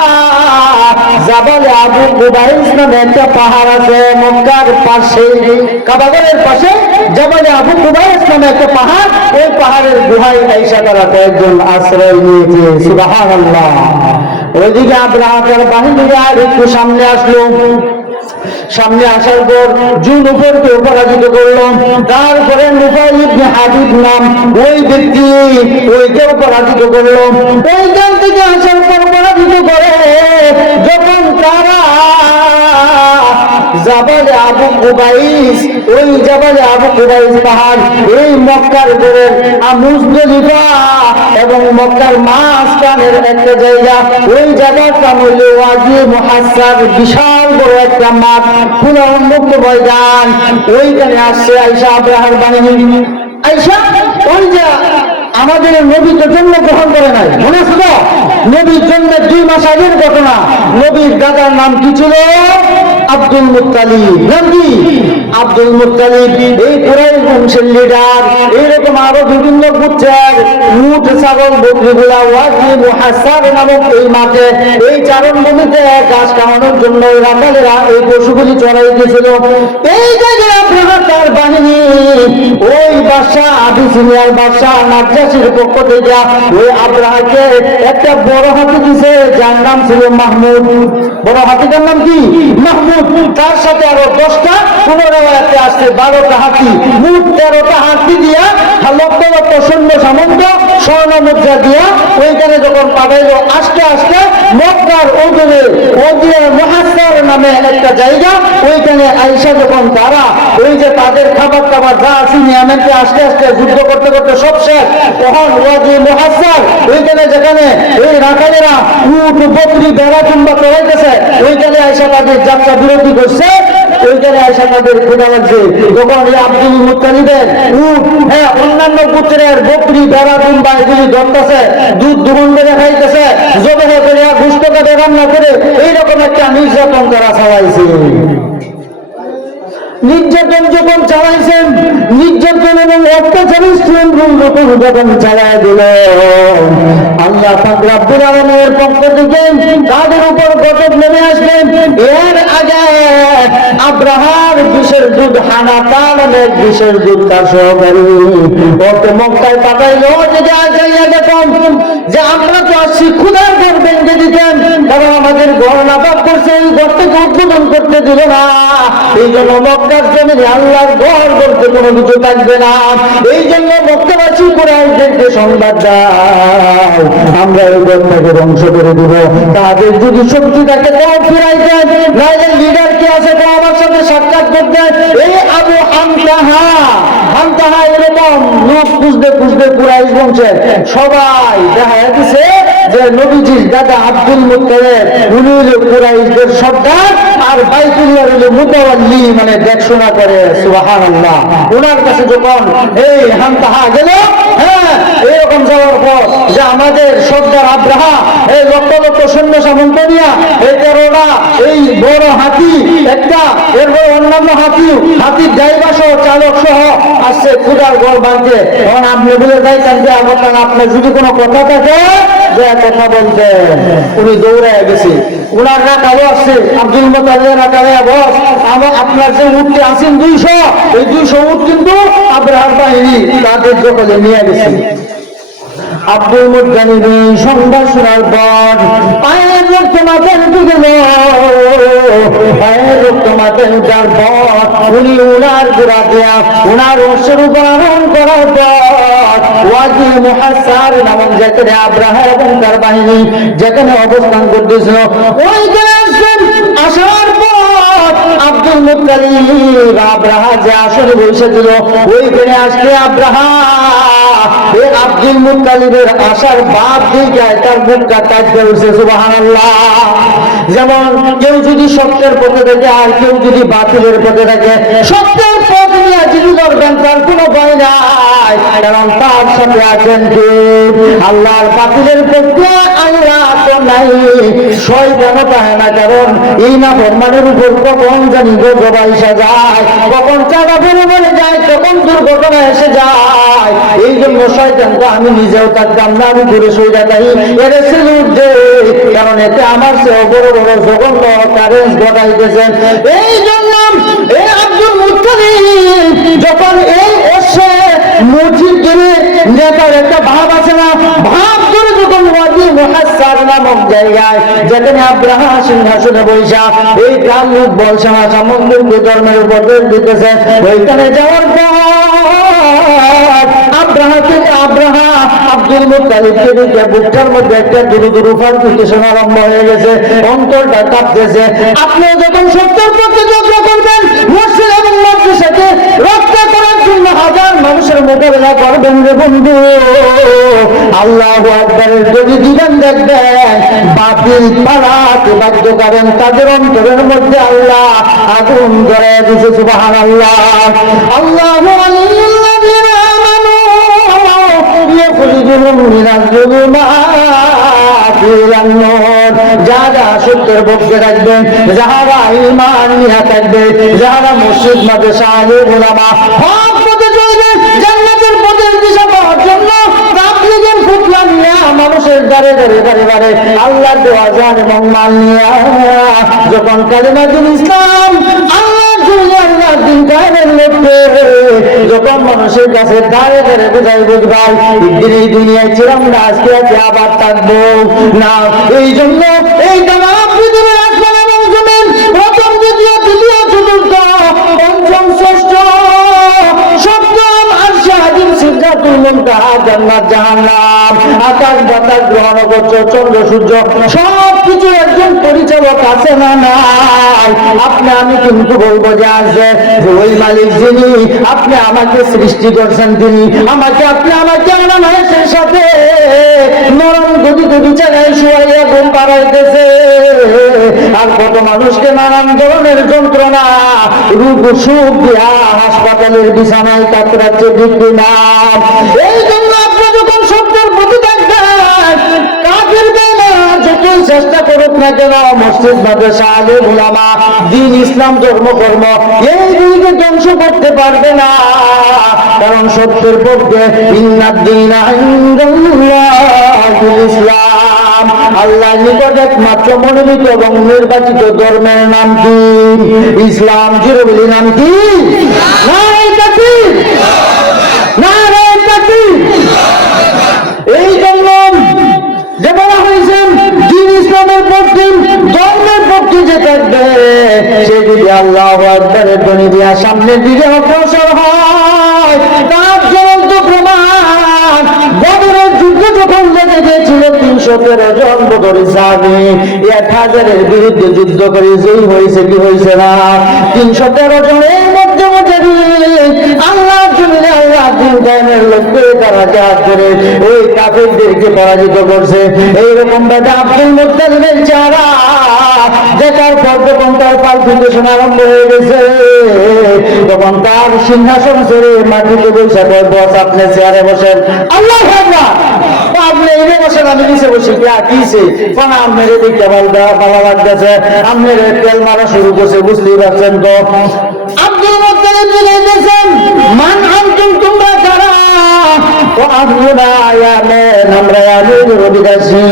জাবালে আবু কুবাইস নামে একটা পাহাড় আছে মক্কার পাশে, কাবাগরের পাশে জাবালে আবু কুবাইস নামে একটা পাহাড়, ওই পাহাড়ের গুহায় আইসা তারা কয়েকজন আশ্রয় নিয়েছে। সুবহানাল্লাহ। ওইদিকে আব্রাহার বাহিনীরা আর একটু সামনে আসলো। সামনে আসার পর জুনুফেরকে পরাজিত করল। তারপরে নুফাইল ইবনে হাবিব নাম ওই ব্যক্তি, ওইকেও পরাজিত করল। ওইখান থেকে আসার পর পরাজিত করে যখন তারা জাবালে আবু কুবাইস, ওই জাবালে আবু কুবাইস পাহাড় এই মক্কার দূরের মুজদলিফা এবং মক্কার মাঝখানের একটা জায়গা, ওই জায়গাটা হল ওয়াদি মুহাসসার, বিশাল বড় একটা মাঠ, পুরো উন্মুক্ত ময়দান। ওইখানে আসছে আয়েশা আব্রাহার বাহিনী। আয়েশা ওই যে আমাদের নবীকে জন্মগ্রহণ করে নাই, মনে আছে তো? নবীর জন্য 2 মাস আগের ঘটনা। নবীর দাদার নাম কি ছিল? Abdul Muttalib. নাম কি? Abdul Muttalib. এই কুরাইশ বংশের লিডার। এইরকম আরো বিভিন্ন গোত্রের উট, ছাগল, বকরিগুলা ওয়াদি মুহাসসার নামক এই মাঠে, এই চারণভূমিতে ঘাস খাওয়ানোর জন্য রাখালেরা এই পশুগুলি চড়াই দিয়েছিল। এই জায়গায় আপনারা তার বাহিনী, ওই বাদশাহ আবিসিনিয়ার বাদশাহ নাজ্জাশীর পক্ষ থেকে ওই আব্রাহাকে একটা বড় হাতি দিছে, যার নাম ছিল মাহমুদ। বড় হাতিটার নাম কি? মাহমুদ। তার সাথে আরো 10টা, 15 আসছে 12টা হাতি, মোট 13টা হাতি দিয়া লক্ষ লক্ষ সৈন্য সামন্ত স্বর্ণ মুদ্রা দিয়া ওইখানে যখন পাঠাইলো, আস্তে আস্তে মক্কার ওদরে ওদিয়া মুহাসসার নামে একটা জায়গা, ওইখানে আয়েশা যখন তারা ওই যে তাদের খাবার টাবার যা আছে নিয়ামতকে আস্তে আস্তে যুদ্ধ করতে করতে সব শেষ, তখন ওয়াদি মুহাসসার ওইখানে যেখানে এই রাখালেরা উট, বকরি, ভেড়া কিংবা চড়াইতেছে, ওইখানে আয়েশা তাদের যাত্রা বিরতি করছে। ওইখানে আয়েশা তাদের ক্ষুধা লাগছে, তখন এই আব্দুল মুত্তালিবের উট, হ্যাঁ অন্যান্য পুত্রের বকরি, ভেড়া কিংবা এগুলি ধরতেছে, দুধ দুবন করে খাইতেছে, জবেহ করে গোশত কাটে রান্না করে এইরকম একটা নির্যাতন তারা চালাইছে। নির্যাতন যখন চালাইছেন, নির্যাতন এবং অত্যাচারী যখন চালায় দিল, আল্লাহ পাক রব্বুল আলামিনের পক্ষ থেকে তাদের উপর গজব নেমে আসলেন। এর আগে আব্রাহার বিষের দুধ হানাতার অনেক বিষের দুধ তার সহকারী ওকে মক্কায় পাঠাইলো যদি আগাইয়া দেখুন যে আমরা তো আসছি ক্ষুধার ঘর ভেঙে দিতেন, কারণ আমাদের ঘর নাপাক করছে, এই ঘর থেকে উদ্বোধন করতে দিল না। এই জন্য মক্কার জমিনে আল্লাহর ঘর করতে কোনো কিছু থাকবে না। এই জন্য মক্কাবাসী কুরাইশদেরকে সংবাদ দাও, আমরা এই ঘরটাকে ধ্বংস করে দিব। তাদের যদি শক্তি থাকে তো ফিরাইতেন, নাইলে লিডার কে আছে তো আমার সাথে সাক্ষাৎ করতেন। এই আবু হামতাহা এরকম লোক খুঁজতে খুঁজতে কুরাইশ বংশের সবাই দেখা যাচ্ছে যে নবীজির দাদা আব্দুল মুত্তালিব উনি হলো কুরাইশদের সর্দার, আর বাইতুল্লাহ হলো মুতাওয়াল্লি, মানে দেখশোনা করে। সুবহানাল্লাহ। ওনার কাছে যখন এই হামতাহা গেল, হ্যাঁ এরকম যাওয়ার পর যে আমাদের সর্দার আব্রাহা এই লক্ষ লক্ষ সৈন্য সামন্ত নিয়া এই 13টা এই বড় হাতি একটা, এরপর অন্যান্য হাতির ড্রাইভার সহ চালক সহ আসছে ক্ষুধার ঘর ভাঙতে। এখন আপনি বলে যাইছেন যে আপনার যদি কোনো কথা থাকে যে কথা বলতেন। উনি দৌড়ায় গেছে, উনার রাখালো আসছে আব্দুল মুত্তালিব রাখালে বস আপনার যে উঠতে আসেন 200, এই 200 উঠ কিন্তু আব্রাহার বাহিনী তাদের দখলে নিয়ে গেছে। আব্দুল মুত্তালিব সংবাদ শোনার পর পায়ের রক্ত মাথায় উঠে গেল। পায়ের রক্ত মাথায় উঠার পর উনি উনার গোড়া দেয়া উনার অশ্বর উপর আরোহণ করার পর ওয়াদি মুহাসার নামক যেখানে আব্রাহা এবং তার বাহিনী যেখানে অবস্থান করতেছিল ওইখানে আসবেন। আসার পর আব্দুল মুত্তালিব আব্রাহা যে আসলে বসেছিল ওইখানে আসলে আব্রাহা আব্দুল মুত্তালিবের আসার বাদ দিকে তার মুখটা কাটতে উঠছে। সুবহানাল্লাহ। যেমন কেউ যদি সত্যের পথে থাকে আর কেউ যদি বাতিলের পথে থাকে, সত্যের পথ নিয়ে যদি করবেন তার কোনো ভয় নাই, কারণ তার সাথে আছেন কে? আল্লাহর বাতিলের পক্ষে আল্লাহ তো নাই, শয়তানও পায় না। কারণ এই না ফরমানের উপর কখন জানি গজবা এসে যায়, কখন চাঁদা ফেলে বলে যায়, কখন দুর্ঘটনা এসে যায়। এই জন্য শয়তানকে আমি নিজেও থাকতাম না, আমি ঘুরে সইরা যাই এর সেলুট দে, কারণ এতে আমার চেয়ে বড় বড় জঘন্য কারেন্স ঘটাইতেছেন। এই জন্য এই আব্দুল মুত্তালিব যখন এই অশ্বে মসজিদ ধরে নেতার একটা ভাব আছে না, ভাব করে যখন ওয়াদি মুহাসার নামক জায়গায় যেখানে আব্রাহা সিংহাসনে বৈশা এই গ্রাম লোক বলসানা সামগ্রিক ধর্মের উপর দিতেছে, ওইখানে যাওয়ার পর আব্রাহা আব্দুল মুত্তালিবকে দেখে বুকটার মধ্যে একটা দুরু দুরু ফাল্পিটেশন আরম্ভ হয়ে গেছে, অন্তরটা কাঁপতেছে। আপনি যখন সত্যের পক্ষে যাত্রা করবেন, মসজিদ এবং মাদ্রাসাকে রক্ষা করার জন্য হাজার মানুষের মোকাবেলা করবেন রে বন্ধু। আল্লাহু আকবারের যদি দিবেন দেখবেন বাতিল পালাতে বাধ্য করেন, তাদের অন্তরের মধ্যে আল্লাহ আগুন ধরে দিয়েছে। সুবহানাল্লাহ। আল্লাহু আলিয়্যুল্লাযীনা আমানু ইখরিজুহুম মিনাজ যুলুমাতি ইলান নূর। যারা সত্যের পক্ষে থাকবেন, যারা ঈমান নিয়ে থাকবে, যারা মসজিদ মাদ্রাসা আলিম উলামা হক পথে চলবে, জান্নাতের পথের দিশা পাওয়ার জন্য তাবলীগের ফুটলা নিয়ে মানুষের দ্বারে দ্বারে দ্বারে দ্বারে আল্লাহর দেওয়া জান এবং মাল নিয়ে যখন কালিমাতুল ইসলাম আল্লাহর জন্য আল্লাহর দিন কায়েমের লক্ষ্যে যখন মানুষের কাছে দাঁড়ে দাঁড়ে বোঝাই বুঝবাই একদিন এই দুনিয়ায় ছিলাম না, আজকে আছে আবার থাকবো না। এই জন্য এই তামাম পৃথিবীর আসমান এবং জমিন প্রথম দ্বিতীয় তৃতীয় চতুর্থ পঞ্চম ষষ্ঠ সপ্তম আরশে আজিম সিদরাতুল মুনতাহা জান্নাত জাহান্নাম আকাশ বাতাস গ্রহ নক্ষত্র চন্দ্র সূর্য সবকিছু একজন পরিচালক আছে না নাই? আপনি আমি কিন্তু বলবো যে আছে যে ওই মালিক যিনি আপনি আমাকে সৃষ্টি করছেন, তিনি আমাকে মানুষের সাথে নরম গদি গদি জায়গায় শুয়াইয়া ঘুম পাড়াইতেছে, আর কত মানুষকে নানান ধরনের যন্ত্রণা রোগ সুখ দিয়া হাসপাতালের বিছানায় কাতরাচ্ছে দিব্যি না। এই জন্য আপনি যখন সত্যের প্রতি থাকবেন, কাফের যতই চেষ্টা করুক না কেন, মসজিদ মাদ্রাসা আলিম উলামা দ্বীন ইসলাম ধর্মকর্ম এই দুইকে ধ্বংস করতে পারবে না, কারণ সত্যের পক্ষে ইন্নাদ দীনা ইনদাল্লাহিল ইসলাম। আল্লাহ নিকট একমাত্র মনোনীত এবং নির্বাচিত ধর্মের নাম কি? ইসলাম। জোরে বলি নাম কি? নারে তাকবীর, নারে তাকবীর। এই জন্য যে বলা হয়েছে দিন ইসলামের পক্ষে, ধর্মের পক্ষে যে থাকবে সে যদি আল্লাহু আকবারের ধ্বনি দিয়া সামনের দিকে অগ্রসর হয়, তার জ্বলন্ত প্রমাণ বদরের যুদ্ধ যখন লেগে গিয়েছিল 313 জন বদরি সাহাবী 1000-এর বিরুদ্ধে যুদ্ধ করে জয়ী হয়েছে কি হয়েছে না? 313 জনের মধ্যে আল্লাহর জমিনে আল্লাহ দিন কায়েমের লক্ষ্যে তারা জাহাদ করে ওই কাফেরদেরকে পরাজিত করছে। এইরকম ভাবে আব্দুল মুত্তালিবের চেহারা দেখার পর যখন তার পালপিটেশন আরম্ভ হয়ে গেছে, তখন তার সিংহাসন ছেড়ে মাটিতে বসে বস আপনি চেয়ারে বসেন। আল্লাহু আকবার। আপনি এনে বসেন, আমি নিচে বসি। কিছে পানাম মেরে দিকে ভালো লাগতেছে, আপনার তেল মারা শুরু করছে, বুঝতেই পারছেন তো। আব্দুল মুত্তালিব বলেছেন, মান আনতুম, তোমরা কারা? ও আব্দুনা ইয়ামেন, আমরা ইয়ামেনের অধিবাসী।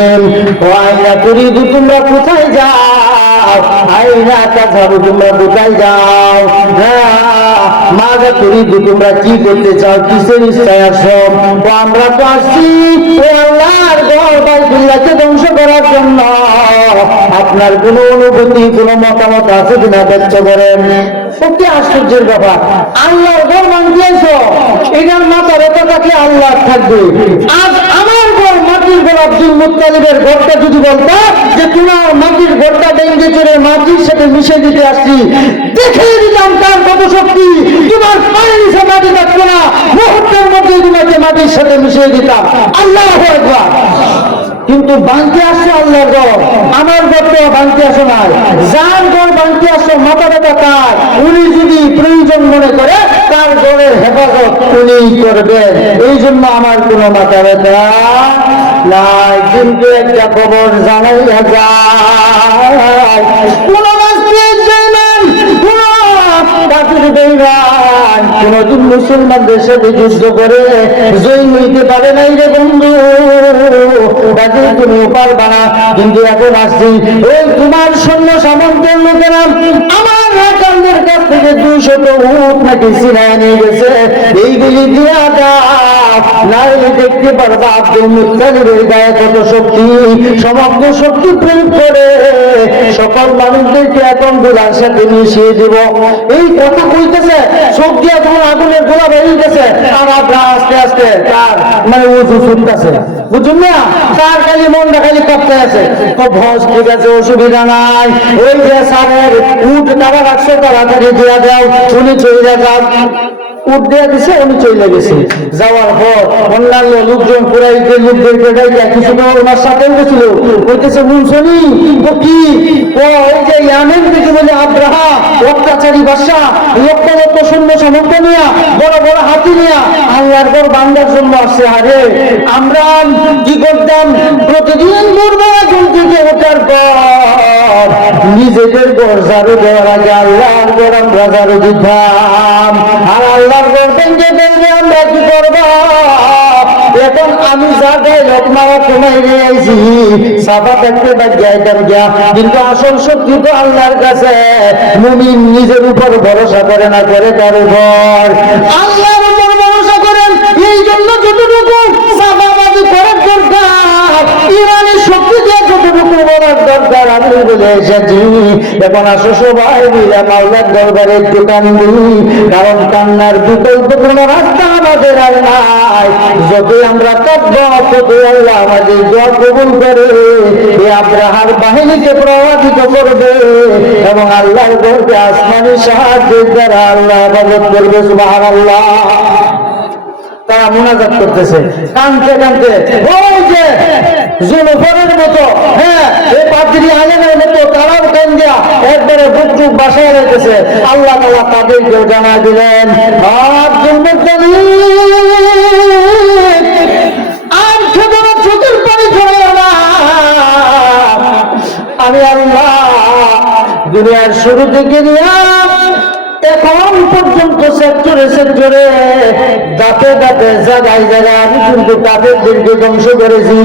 ও আইনা তুরিদু, তোমরা কোথায় যাও? আইনা তাযহাবু, তোমরা কোথায় যাও? মাযা তুরিদু, তোমরা কি করতে চাও? কিসের ইচ্ছায় আসো? ও আমরা তো আসছি ও আল্লাহর ঘর বাইতুল্লাহকে ধ্বংস করার জন্য। আপনার কোনো অনুভূতি, কোনো মতামত আছে কিনা ব্যক্ত করেন। সত্যি আশ্চর্যের ব্যাপার, আল্লাহর ঘর ভাঙিয়েছো, এটার মাথার এটা থাকলে আল্লাহ থাকবে। আজ আমার ঘর মাটির ঘর, আব্দুল মুত্তালিবের ঘরটা যদি বলতো যে তোমার মাটির ঘরটা ভেঙে চলে মাটির সাথে মিশে দিতে আসছি, দেখে দিতাম তার কত শক্তি। তোমার পায়ের নিচে মাটি থাকতো না, মুহূর্তের মধ্যে তোমাকে মাটির সাথে মিশিয়ে দিতাম। আল্লাহু আকবার। কিন্তু ভাঙতে আসছো আল্লাহর ঘর, আমার ঘরটা ভাঙতে আসো না। যার ঘর ভাঙতে আসো মাথা ব্যথা তার, উনি যদি প্রয়োজন মনে করে তার ঘরের হেফাজত উনি করবেন। এই জন্য আমার কোনো মাথা ব্যথা নাই। কিন্তু একটা খবর জানাইয়া যায়, কোন কোনদিন মুসলমানদের সাথে যুদ্ধ করে জয়ী হইতে পারে নাই রে বন্ধু, তাকে তুমি পারবা না। কিন্তু এখন আসছি, ওই তোমার সৈন্য সামন্তের লোকেরা আমার রাজাদের কাছ থেকে 200 উট নাকি ছিনায় নিয়ে গেছে, এইগুলি দিয়া দাও, নাইলে দেখতে পারবা আব্দুল মুত্তালিবের গায়ে কত শক্তি। সমগ্র শক্তি প্রয়োগ করে সকল মানুষদেরকে এখন গোলার সাথে মিশিয়ে দিব। এই কথা কইতেছে, চোখ দিয়ে তোমার আগুনের গোলা বেরিয়ে গেছে, আর আমরা আস্তে আস্তে তার মানে উঁচু ছুটতেছে, বুঝুন না? তার খালি মনটা খালি কাঁপতে আছে। ভস ঠিক আছে, অসুবিধা নাই। ওই যে সারের উঠ তারা রাখছে, তাড়াতাড়ি দিয়া দাও, উনি চলে যান। উঠ দেয়া দিছে, উনি চলে গেছে। যাওয়ার পর অন্যান্য লোকজন পুরাইতে লোকদেরকে ডাইকা কিছু ওনার সাথেও গেছিল, বলতেছে মুনসনি ও কি ও এই যে ইয়ামেন থেকে বলে আব্রাহা অত্যাচারী বাদশা লক্ষ লক্ষ সৈন্য সামর্থ্য নিয়া বড় বড় হাতি নিয়া আল্লাহর ঘর ভাঙার জন্য আসছে। আরে আমরা কি করতাম, প্রতিদিন ভোরবেলা ঘুম থেকে ওঠার পর নিজেদের ঘর ঝাড়ু দেওয়ার আগে আল্লাহর ঘর আমরা ঝাড়ু দিতাম। আর আল্লাহর ঘর ভেঙে ভেঙে আমরা কি করবো? এখন আমি যা গাই লোক মারা কমাই নিয়েছি, সাফা থাকতে যাইতাম গিয়া, কিন্তু আসল শক্তি তো আল্লাহর কাছে। মুমিন নিজের উপর ভরসা করে না, করে তার উপর আল্লাহর উপর ভরসা করেন। এই জন্য যতটুকু সাফাবাদী করার দরকার, ইমানের শক্তি দিয়ে যতটুকু বলার দরকার আমি বলে এসেছি। এখন আসো সবাই মিলে আল্লাহর দরবারে একটু কান্দি, কারণ কান্নার বিকল্প কোনো রাস্তা আমাদের আর নাই। যতই আমরা কাঁদব ততই আল্লাহ আমাদের দোয়া কবুল করে এই আব্রাহার বাহিনীকে প্রভাবিত করবে এবং আল্লাহর ঘরকে আসমানি সাহায্যের দ্বারা আল্লাহ হেফাজত করবে। সুবহানাল্লাহ। তারা মুনাজাত করতেছে কানতে কানতে, ওই যে জুলফারের মতো, হ্যাঁ এই পাদ্রী আলেমের মতো তারাও কান দিয়া একবারে বুক টুক বাসায় রেখেছে। আল্লাহ তাআলা তাদেরকেও জানা দিলেন, আব্দুল মুত্তালিব আর ছোটরা চোখের পানি ছড়ায় না, আমি আল্লাহ দুনিয়ার শুরু থেকে নিয়ে এখন পর্যন্ত সেক্টরে সেক্টরে দাঁতে দাঁতে জায়গায় জায়গায় আমি কিন্তু কাফেরদেরকে ধ্বংস করেছি।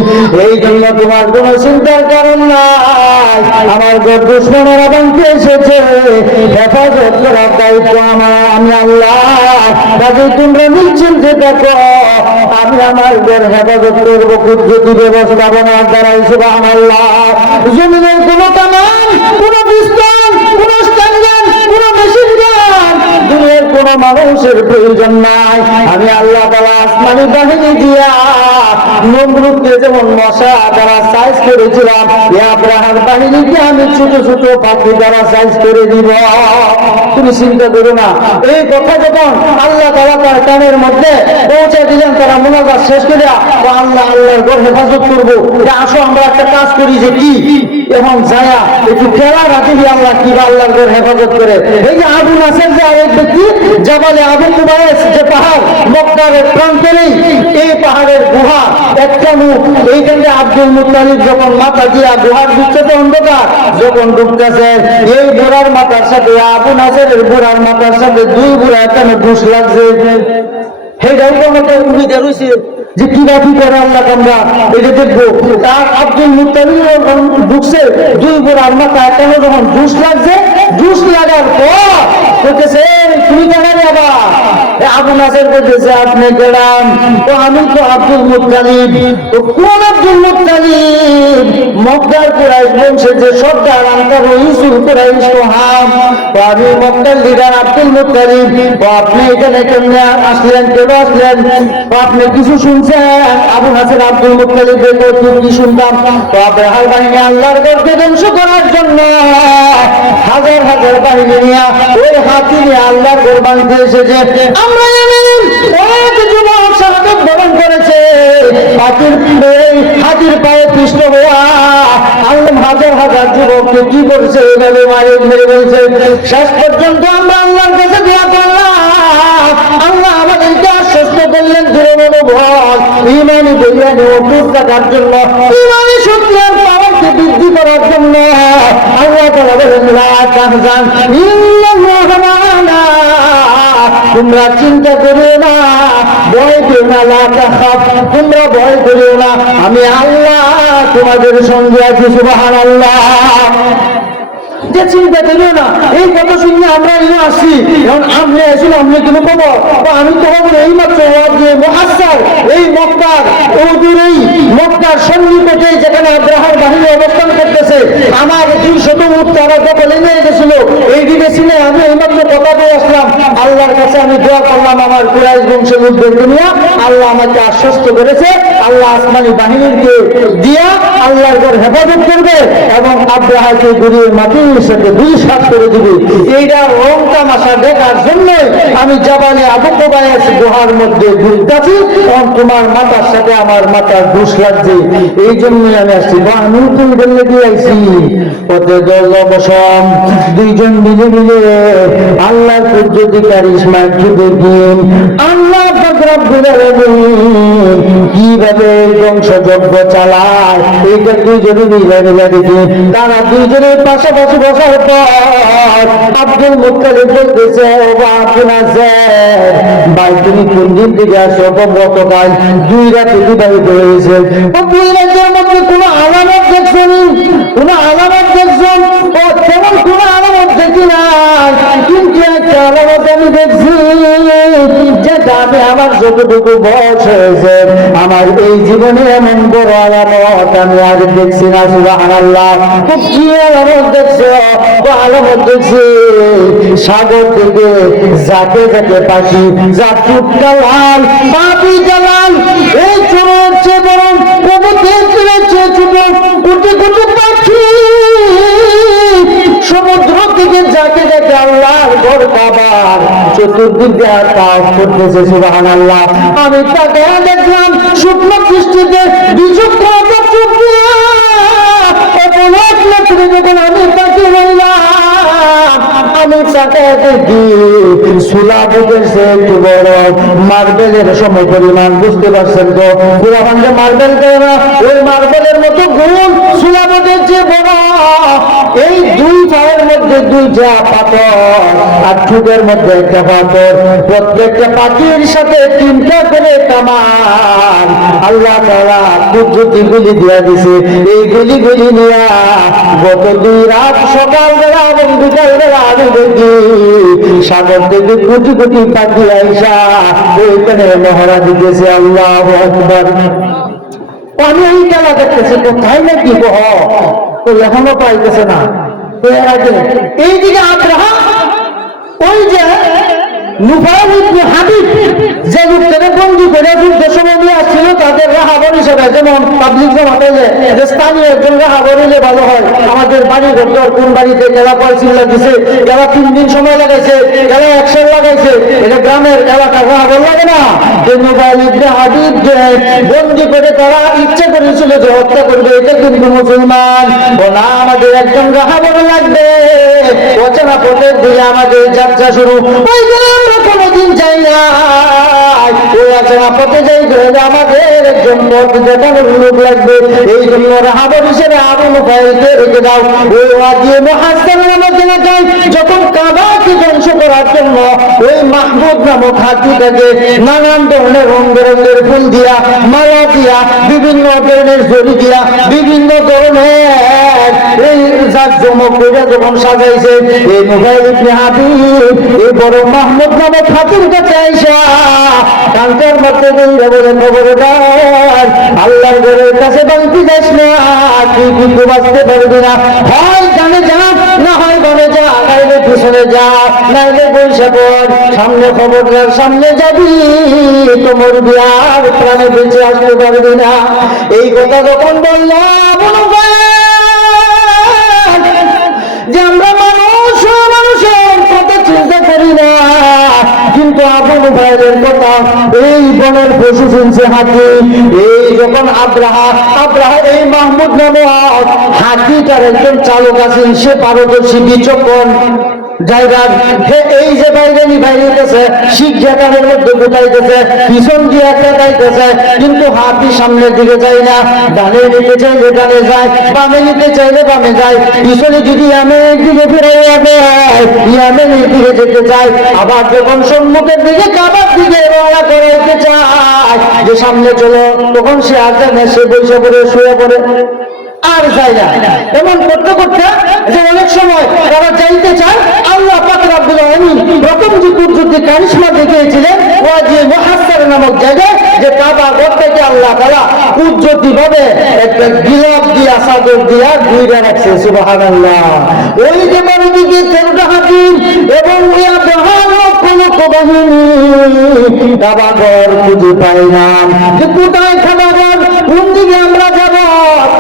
এই জন্য তোমার কোন চিন্তার কারণ নাই। আমার ঘর দুশ্মনেরা ভাঙতে এসেছে, হেফাজত করার দায়িত্ব আমার, আমি আল্লাহ। কাজে তোমরা নিশ্চিন্তে থাকো, আমি আমার ঘর হেফাজত করবো কুদরতি ব্যবস্থাপনার দ্বারা। সুবহানাল্লাহ। জমিনের কোনো কামান, কোনো বিস্তার, কোনো স্ট্যান্ডার্ড, কোনো মেশিন গান, দুনিয়ার কোন মানুষের প্রয়োজন নাই। আমি আল্লাহ তাআলা আসমানি বাহিনী দিয়া নমরুদকে যেমন মশা দ্বারা সাইজ করেছিলাম, আব্রাহার বাহিনীকে আমি ছোট ছোট পাখি দ্বারা সাইজ করে দিব। তুমি চিন্তা করো না। এই কথা যখন আল্লাহ তাআলা তার কানের মধ্যে পৌঁছে দিলেন, তারা মুনাজাত শেষ করে আল্লাহ আল্লাহর ঘর হেফাজত করবো, আসো আমরা একটা কাজ করি। যে কি? এখন যায়া একটু খেলা রাখি আল্লাহ কি আল্লাহর ঘর হেফাজত করে। এই যে আবু নাসের যে আরেক ব্যক্তি, জাবালে আবু কুবাইস, যে পাহাড় মক্কার প্রান্তরেই, এই পাহাড়ের গুহা একটা মুখ, এইখানে আব্দুল মুত্তালিব যখন মাথা দিয়া গুহার ভিতরে অন্ধকার যখন ঢুকতেছে, এই বুড়ার মাথার সাথে আবু নাসেরের বুড়ার মাথার সাথে দুই বুড়া কেন ঘুষ লাগছে। সেইটাও তো আমাকে উড়িতে রয়েছে যে কি বাকি করে আল্লাহ আমরা এটা দেখবো। তার আব্দুল মুত্তালিব ঢুকছে, দুই বুড়ার মাথায় কেন যখন ঘুষ লাগছে, ঘুষ লাগার পর বলতেছে তুমি কেন আবার? আবু নাসের বলতেছে আপনি গেলাম, তো আমি তো আব্দুল মুত্তালিব। তো কোন আব্দুল মুত্তালিব? মক্কার কুরাইশ বংশের যে সর্দার, আনকার ইউসুফ কুরাইশ সোহাম। তো আমি মক্কার লিডার আব্দুল মুত্তালিব। তো আপনি এখানে কেমনে আসলেন, কেন আসলেন? তো আপনি কিছু শুনছেন? আবু নাসের আব্দুল মুত্তালিব কি শুনতাম? তো আব্রাহার বাহিনী আল্লাহর ঘরকে ধ্বংস করার জন্য হাজার হাজার বাহিনী নিয়ে ওই হাতি নিয়ে আল্লাহর ঘর বানিয়ে এসেছে। আমরা অনেক যুবক শাহাদাত বরণ করেছে, হাতির পায়ে পিষ্ট হওয়া আল্লাহ হাজার হাজার যুবককে কি করছে, এইভাবে মারে মেরে বলছে। শেষ পর্যন্ত আমরা আল্লাহর কাছে দোয়া করলাম, আল্লাহ আমাদেরকে আশ্বস্ত করলেন দৃঢ় মনোবল, ইমানি বৈজ্ঞানিক অটুট থাকার জন্য, ইমানি শক্তির পাওয়ারকে বৃদ্ধি করার জন্য। আল্লাহ তাআলা বলেন লা তাহজান ইন্নাল্লাহা মা'ানা, তোমরা চিন্তা করিও না, ভয় পেও না, লা তাখাফ, তোমরা ভয় করিও না, আমি আল্লাহ তোমাদের সঙ্গে আছি। সুবহানাল্লাহ। যে চিন্তা করিও না, এই কথা শুনে আমরা আসছি। এখন আমরা আসলে আমরা কিন্তু খবর, আমি তো খবর এই মাত্র মহাসার এই মক্কার ওদূরেই, মক্কার সন্নিকটে যেখানে আব্রাহার বাহিনী অবস্থান করতেছে, আমার 200 উট তারা দখলে নিয়ে গেছিল। এই দিকে ছিল আমি এই মাত্র কথা বলে আসলাম। আল্লাহর কাছে আমি দোয়া করলাম আমার কুরাইশ বংশের লোকদেরকে নিয়ে। আল্লাহ আমাকে আশ্বস্ত করেছে, আল্লাহ আসমানি বাহিনীকে দিয়া আল্লাহর ঘর হেফাজত করবে এবং আব্রাহাকে ঘুরিয়ে মাটির সাথে দুই সাত করে দিবে। এইটা রং তামাশা দেখার জন্য আমি জাবালে আবু কুবাইস গুহার মধ্যে ঘুরতেছি, এবং তোমার মাথার সাথে আমার মাথার ঘুষ লাগছে। এই জন্যই আমি আসছি। আমি তো বললে দিয়ে আইছি পথে বসম দুইজন মিলে মিলে আল্লাহর কুদরতিকার ইসমাইল দেখেন আল্লাহ কিভাবে বংশযজ্ঞ চালায়। এইটা দুইজনে মিলে মিলে দেখি। তারা দুইজনের পাশাপাশি বসার পর আব্দুল মুত্তালিব বলতেছে, ভাই তুমি কোন দিন থেকে আসো? গতকাল 2 রাত অতিবাহিত হয়েছে। 2 রাতের মধ্যে কোনো আলামত দেখছেন? কোনো আলামত দেখছেন? তেমন কোনো আলামত দেখি নাই, কিন্তু একটা আলামত আমি দেখছি, যেটা আমি আমার যতটুকু বয়স হয়েছে আমার এই জীবনে এমন বড় আলামত আমি আর দেখছি না। সুবহানাল্লাহ। কি আলামত দেখছো? আলামত দেখছি সাগর থেকে যাকে যাকে পাখি, যা টুকটা লাল পাপি জালাল, এই ছোট চেয়ে বড় প্রভুদের চেয়ে ছোট কোটি কোটি পাখি সমুদ্র থেকে যাকে যাকে আল্লাহর ঘর কাবার চতুর্দিকে কাজ করতেছে। সুবহানাল্লাহ। আমি তাকে দেখলাম শুকনো দৃষ্টিতে বিচক্ষণ যখন আমি তাকে বললাম, আমি তাকে দেখি সুলাবুকের সে একটু বড় মার্বেলের সময় পরিমাণ, বুঝতে পারছেন তো? পুরাভান্ডে মার্বেল করে না, ওই মার্বেলের মতো গুণ সুলাবুকের যে বড়। এই 2 পায়ের মধ্যে দুইটা পাথর আর ঠোঁটের মধ্যে একটা পাথর, প্রত্যেকটা পাখির সাথে তিনটা করে কামান আল্লাহ তাআলা কুদরতি গুলি দিয়া দিছে। এই গুলি নিয়া গত 2 রাত সকালবেলা এবং বিকালবেলা আমি দেখি সাগর থেকে কোটি কোটি পাখি আইসা ওইখানে মহড়া দিতেছে। আল্লাহু আকবার। আমি এই খেলা দেখতেছি, কোথায় নাকি বহ তো এখনো পাইতেছে না। তো এর আগে এইদিকে আব্রাহা ওই যে নুফাইল ইবনে হাবিব যে লোকটাকে বন্দী করে যুদ্ধ সময় নিয়ে আসছিল তাদের রাহাবর হিসেবে, যেমন পাবলিক জমাতে যে স্থানীয় একজন রাহাবর হলে ভালো হয়। আমাদের বাড়ি ঘর কোন বাড়িতে গেলা পয়সা দিছে, গেলা 3 দিন সময় লাগাইছে, গেলা 100 লাগাইছে, এটা গ্রামের এলাকার রাহাবর লাগে না। যে নুফাইল ইবনে হাবিব যে বন্দী করে তারা ইচ্ছে করেছিল যে হত্যা করবে, এটা কিন্তু মুসলমান ও না, আমাদের একজন রাহাবর লাগবে। অচেনা পথের দিকে আমাদের যাত্রা শুরু। ওই আমরা কোনোদিন যাই না, ওই অচেনা পথে যাই আমাদের একজন পথ দেখানোর লোক লাগবে। এই জন্য রাহাবর হিসেবে আবু নুফাইলকে রেখে দাও। ওই ওয়াদি মুহাসসার নামক এলাকায় যখন কাবাকে ধ্বংস করার জন্য ওই মাহমুদ নামক হাতিটাকে নানান ধরনের রং বেরঙের ফুল দিয়া, মালা দিয়া, বিভিন্ন ধরনের জড়ি দিয়া, বিভিন্ন ধরনের এই জাকজমক করে যখন সাজাইছে, এই নুফাইল ইবনে হাবিব এই বড় মাহমুদ নামক হাতির কাছে আইসা কালকের মধ্যে বলে খবরদার আল্লাহর ঘরের কাছে বাঁধতে যাস না, তুই কিন্তু বাঁচতে পারবি না। হয় জানে যা, না হয় বনে যা, নাইলে পিছনে যা, নাইলে বসে পড়, সামনে খবরদার সামনে যাবি তো মরবি, আর প্রাণে বেঁচে আসতে পারবি না। এই কথা যখন বললাম যে আমরা মানুষের কথা চিন্তা করি না, কিন্তু আবু নুফাইলের কথা এই বনের পশু শুনছে হাতি। এই যখন আব্রাহা এই মাহমুদ নামক হাতিটার একজন চালক আছেন, সে পারদর্শী বিচক্ষণ জায়গার এই যে বাইরেছে শিখ জায়গার মধ্যে গোটাইতেছে, পিছন দিয়ে একটা গাইতেছে, কিন্তু হাতি সামনের দিকে যায় না। ডানে নিতে চাইলে ডানে যায়, বামে নিতে চাইলে বামে যায়, পিছনে যদি ইয়ামেনের দিকে ফিরে যাবে ইয়ামেনের দিকে যেতে চায়, আবার যখন সম্মুখের দিকে কাবার দিকে রওনা করাইতে চায় যে সামনে চলো, তখন সে আর যায় না, সে বসে পড়ে শুয়ে পড়ে আর যায় না। এমন করতে করতে যে অনেক সময় তারা যাইতে চায়, আল্লাহ পাক রব্বুল আলামিন প্রথম যে কুদরতি কারিশমা দেখিয়েছিলেন ওয়াদি মুহাসসার নামক জায়গায়, যে কাবা ঘর থেকে আল্লাহ তাআলা কুদরতি ভাবে একটা গিলাফ দিয়া চাদর দিয়া ঘুরে রাখছে। সুবহানাল্লাহ। ওই যে বাড়িদিকে 13টা হাতি এবং ওই আব্রাহাম বাহিনী কাবা ঘর খুঁজে পাই না, যে কোথায় কাবা ঘর, কোন দিকে আমরা যাব,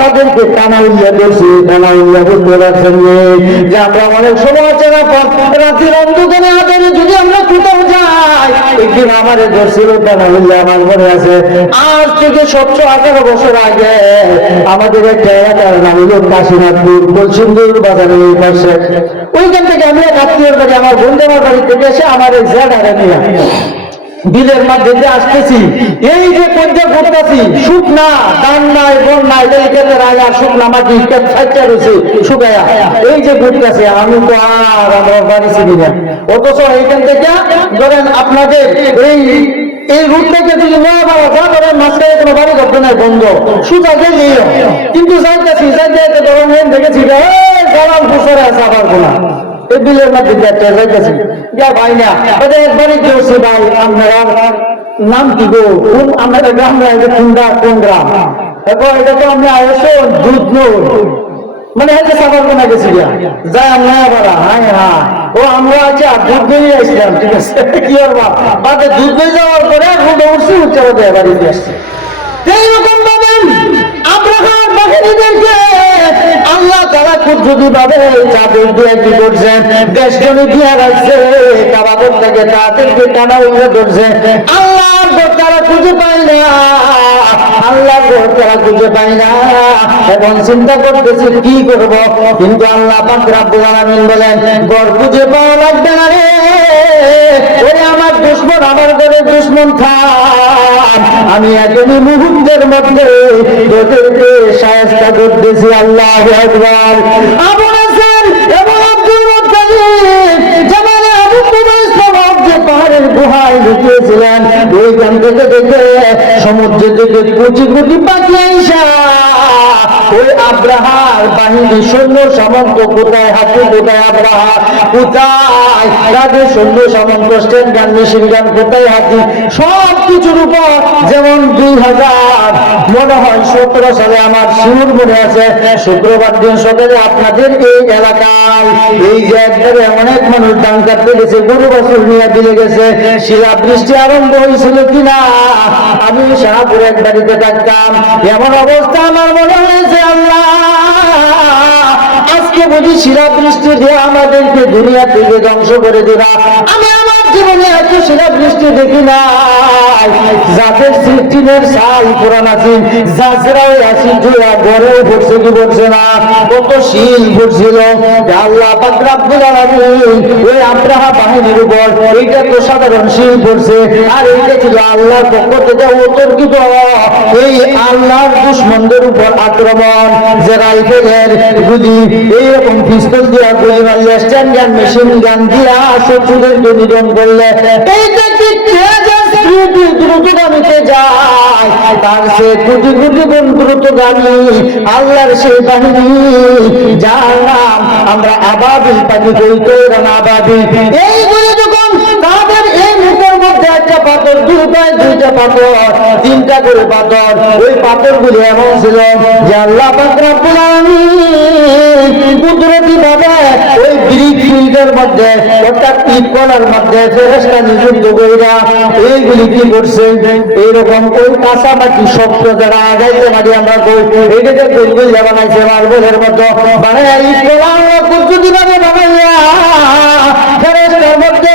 তাদেরকে টানা উল্লেখ করছি, টানা উল্লেখ করতে পারছেন যে আমরা অনেক সময় আছে না রাতের অন্ধকারে আধারে যদি আমরা কোথাও যাই, একদিন আমারে ধরছিল টানা উল্লেখ আমার ঘরে আছে। আজ থেকে 17-18 বছর আগে আমাদের একটা এলাকার নাম হলো কাশীনাথপুর, কলসিন্দুর বাজারের এই পাশে। ওইখান থেকে আমি এক আত্মীয়র বাড়ি, আমার বন্ধু আমার বাড়ি থেকে এসে আমার এই জেডারে নিয়ে বিলের মাধ্যমে আসতেছি। এই যে পর্যা করতেছি, শুকনা ধান নাই, বন নাই, আর শুকনা মাটি সাইটা রয়েছে শুকায়া, এই যে ঘুরতেছে, আমি তো আর আমার বাড়ি চিনি না। অথচ এইখান থেকে ধরেন আপনাদের এই রুট থেকে যদি নয়া বাবা যা ধরেন মাঝখানে কোনো বাড়ি করতে নাই, বন্ধ সুযোগ গেলেও, কিন্তু যাইতেছি যাইতে ধরেন দেখেছি গরম বছরে আছে আবার গোলা এই বিলের মধ্যে যাইতেছি ভাই না একবারই কেউছি ভাই আপনার নাম কি গো, কোন আমাদের গ্রাম কোন গ্রাম, এরপর এটা তো আমরা আসো দুধ মানে হয়তো সাফার কোনা গেছি যাই আমরা আবার হ্যাঁ হ্যাঁ ও আমরা আছে দুধ নিয়ে আসলাম, ঠিক আছে কি করবা বাদে দুধ নিয়ে যাওয়ার পরে রোডে উঠছি উঠছে আমাদের বাড়িতে আসছে। এইরকম পাবেন আব্রাহাম বাহিনীদেরকে আল্লাহ তারা কুদরতি ভাবে চাদর দিয়ে কি করছেন, দেশ জমি দিয়ে রাখছে, কাবাগর থেকে তাদেরকে টানা উঠে ধরছে। আল্লাহর ঘর তারা খুঁজে পায় না, আল্লাহর ঘর তারা খুঁজে পায় না, এখন চিন্তা করতেছে কি করব, কিন্তু আল্লাহ পাক রব্বুল আলামিন বলেন ঘর খুঁজে পাওয়া লাগবে না রে, ওরে আমার দুশমন, আমার ঘরের দুশমন থাক, আমি একদমই মুহূর্তের মধ্যে তোদেরকে শায়েস্তা করতেছি। আল্লাহু আকবার। আবু নাসর এবং গুহায় লুকিয়েছিলেন, ওইখান থেকে দেখে সমুদ্র থেকে কোটি কোটি পাখি আইসা ওই আব্রাহার বাহিনী সৈন্য সামন্ত কোথায়, হাতি কোথায়, আব্রাহা কোথায়, তাদের সৈন্য সামন্ত, স্ট্যান্ড গান, মেশিন গান কোথায়, হাতি, সব কিছুর উপর যেমন 2000 মনে হয় 17 সালে আমার শিউর মনে আছে, শুক্রবার দিন সকালে আপনাদের এই এলাকায় এই যে একবারে অনেক মানুষ দান কাটতে গেছে, গরু বাছুর নিয়ে দিলে গেছে, শিলা বৃষ্টি আরম্ভ হয়েছিল কিনা, আমি শাহপুর এক বাড়িতে থাকতাম, এমন অবস্থা আমার মনে হয়েছে আল্লাহ আজকে বুঝি শিলা বৃষ্টি দিয়ে আমাদেরকে দুনিয়া থেকে ধ্বংস করে দিবা। আমি আমার জীবনে এত শিলা বৃষ্টি দেখি নাই, যাদের সিস্টিনের সাল পুরান আছে, যাজরাও আছে, জোয়া গড়েও পড়ছে কি পড়ছে না, কত শিল পড়ছিল, আল্লাহ পাক রব্বুল আলামিন ওই আব্রাহা বাহিনীর উপর এইটা তো সাধারণ শিল পড়ছে, আর এইটা ছিল আল্লাহর পক্ষ থেকে অতর্কিত এই আল্লাহর দুশমনদের উপর আক্রমণ, যে রাইফেলের গুলি এইরকম পিস্তল দিয়া গুলি মারলে, স্ট্যান্ড গান, মেশিন গান দিয়া শত্রুদেরকে নিধন করলে, এইটা কি দ্রুতগামীতে যায়, তার সে কোটি কোটি গুণ দ্রুতগামী আল্লাহর সেই বাহিনী যার নাম আমরা আবাবিল পাখি কইতে, আবাবিল, এইগুলো যখন তাদের এই মুখের মধ্যে একটা পাথর, দুইটা পাথর, 3টা করে পাথর, ওই পাথরগুলো এমন ছিল যে আল্লাহ পাক রব্বুল আলামিন কুদরতি ভাবে ওই ব্রিক ফিল্ডের মধ্যে, অর্থাৎ ইটকলার মধ্যে ফেরেশতা নিযুক্ত কইরা এইগুলি কি করছে, এইরকম ওই কাঁচা মাটি শক্ত যারা আগাইতে মাটি আমরা কই, এইটাকে গোলগোল বানাইছে, মার্বেলের মধ্যে বানাইয়া ইটকলা কুদরতি ভাবে বানাইয়া ফেরেশতার মধ্যে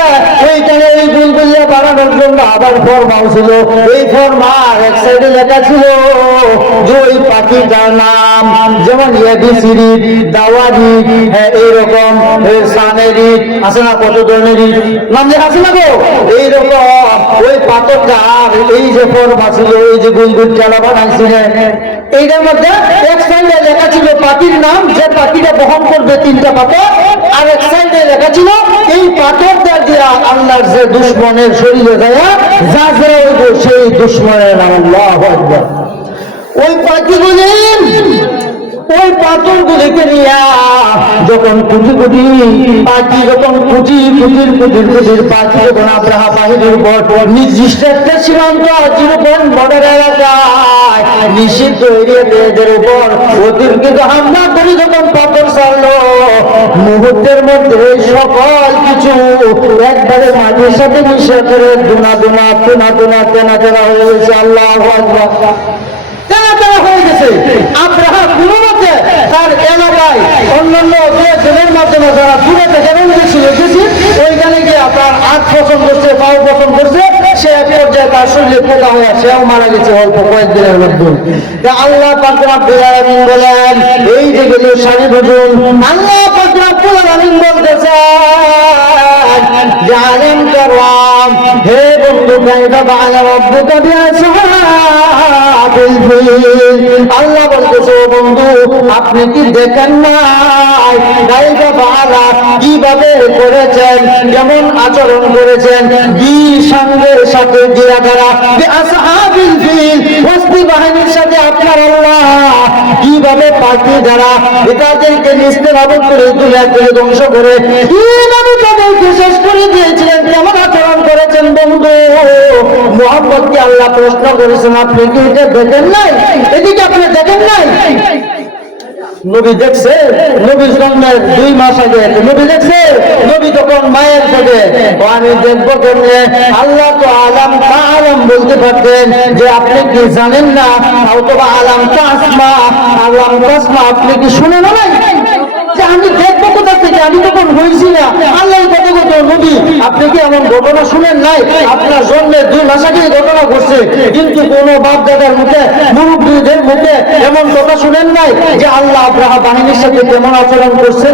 এইখানে এই গুলগুলিয়া বানানোর জন্য আবার ফরমাও ছিল, এই ফরমার এক সাইডে লেখা ছিল যে ওই পাখিটার নাম, যেমন এবিসিডি, দাওয়ারি, এইরকম সানেরি আছে না, কত ধরনের নাম লেখা আছে না গো, এইরকম ওই পাথরটার এই যে ফরমা ছিল, এই যে গুলগুল চালা বানাইছিলেন, এইটার মধ্যে এক সাইডে লেখা ছিল পাখির নাম, যে পাখিটা বহন করবে 3টা পাথর, আর এক সাইডে লেখা ছিল এই পাথরটা দিয়া আল্লাহর যে দুশমনের শরীরে যায় যাজরা হইব সেই দুশমনের নাম। আল্লাহু আকবার। ওই পাখিগুলি ওই পাথরগুলিকে নিয়ে যখন কোটি কোটি পাখি, যখন কোটির পাখি যখন আব্রাহা বাহিনীর উপর নির্দিষ্ট একটা সীমান্ত, 0 বর্ডার এলাকায় নিষিদ্ধ এরিয়াদের উপর অতিরিক্ত হামলা করে যখন পাথর ছাড়লো, মুহূর্তের মধ্যে সকল কিছু একবারে মাটির সাথে মিশে করে দুনা তেনা হয়ে গেছে। আল্লাহু আকবার। তেনা হয়ে গেছে। আব্রাহা কোনো মতে তার এলাকায় অন্যান্য জনের মাধ্যমে যারা দূরে থেকে গেছিল, ওইখানে গিয়ে আপনার হাত পছন্দ করছে, পাও পছন্দ করছে, সে এক পর্যায়ে তার শরীরে পোকা হয়ে সেও মারা গেছে অল্প কয়েকদিনের মধ্যে। আল্লাহ পাক রব্বুল আলামিন বলেন, এই যে গেল সারি ভোজন, আল্লাহ পাক রব্বুল আলামিন বলতেছেন জানেন করলাম, হে বন্ধু কাইফা বা'আলা রাব্বুকা বিআসহাবিল ফিল, আল্লাহ বলতেছে ও বন্ধু আপনি কি দেখেন নাই কাইফা বা'আলা কিভাবে করেছেন, কেমন আচরণ করেছেন, সঙ্গের সাথে দিয়া করা বিআসহাবিল ফিল, হস্তি বাহিনীর সাথে আপনার আল্লাহ কিভাবে পাখি যারা এটাদেরকে নিস্তেনাবুদ করে দুনিয়া থেকে ধ্বংস করে কিভাবে তাদেরকে শেষ করে দিয়েছিলেন, কেমন আচরণ করেছেন বন্ধু। মুহাম্মদকে আল্লাহ প্রশ্ন করেছেন, আপনি কি এটা দেখেন নাই? এদিকে আপনি দেখেন নাই? নবী দেখছে, নবীর জন্মের 2 মাস আগে নবী দেখছে, নবী তখন মায়ের থেকে আমি দেখবো কেমনে। আল্লাহ তো আলাম তাআলাম বলতে পারতেন যে আপনি কি জানেন না, অথবা আলাম তাসমা, আলাম তাসমা আপনি কি শুনেন নাই যে আমি দেখবো কোথা থেকে, আমি তখন হয়েছি না। আল্লাহ কত কত নবী, আপনি কি এমন ঘটনা শুনেন নাই? আপনার জন্মের 2 মাস আগে ঘটনা ঘটছে, কিন্তু কোন বাপ দাদার মুখে, মুরব্বীদের মুখে এমন কথা শুনেন নাই যে আল্লাহ আব্রাহা বাহিনীর সাথে কেমন আচরণ করছে।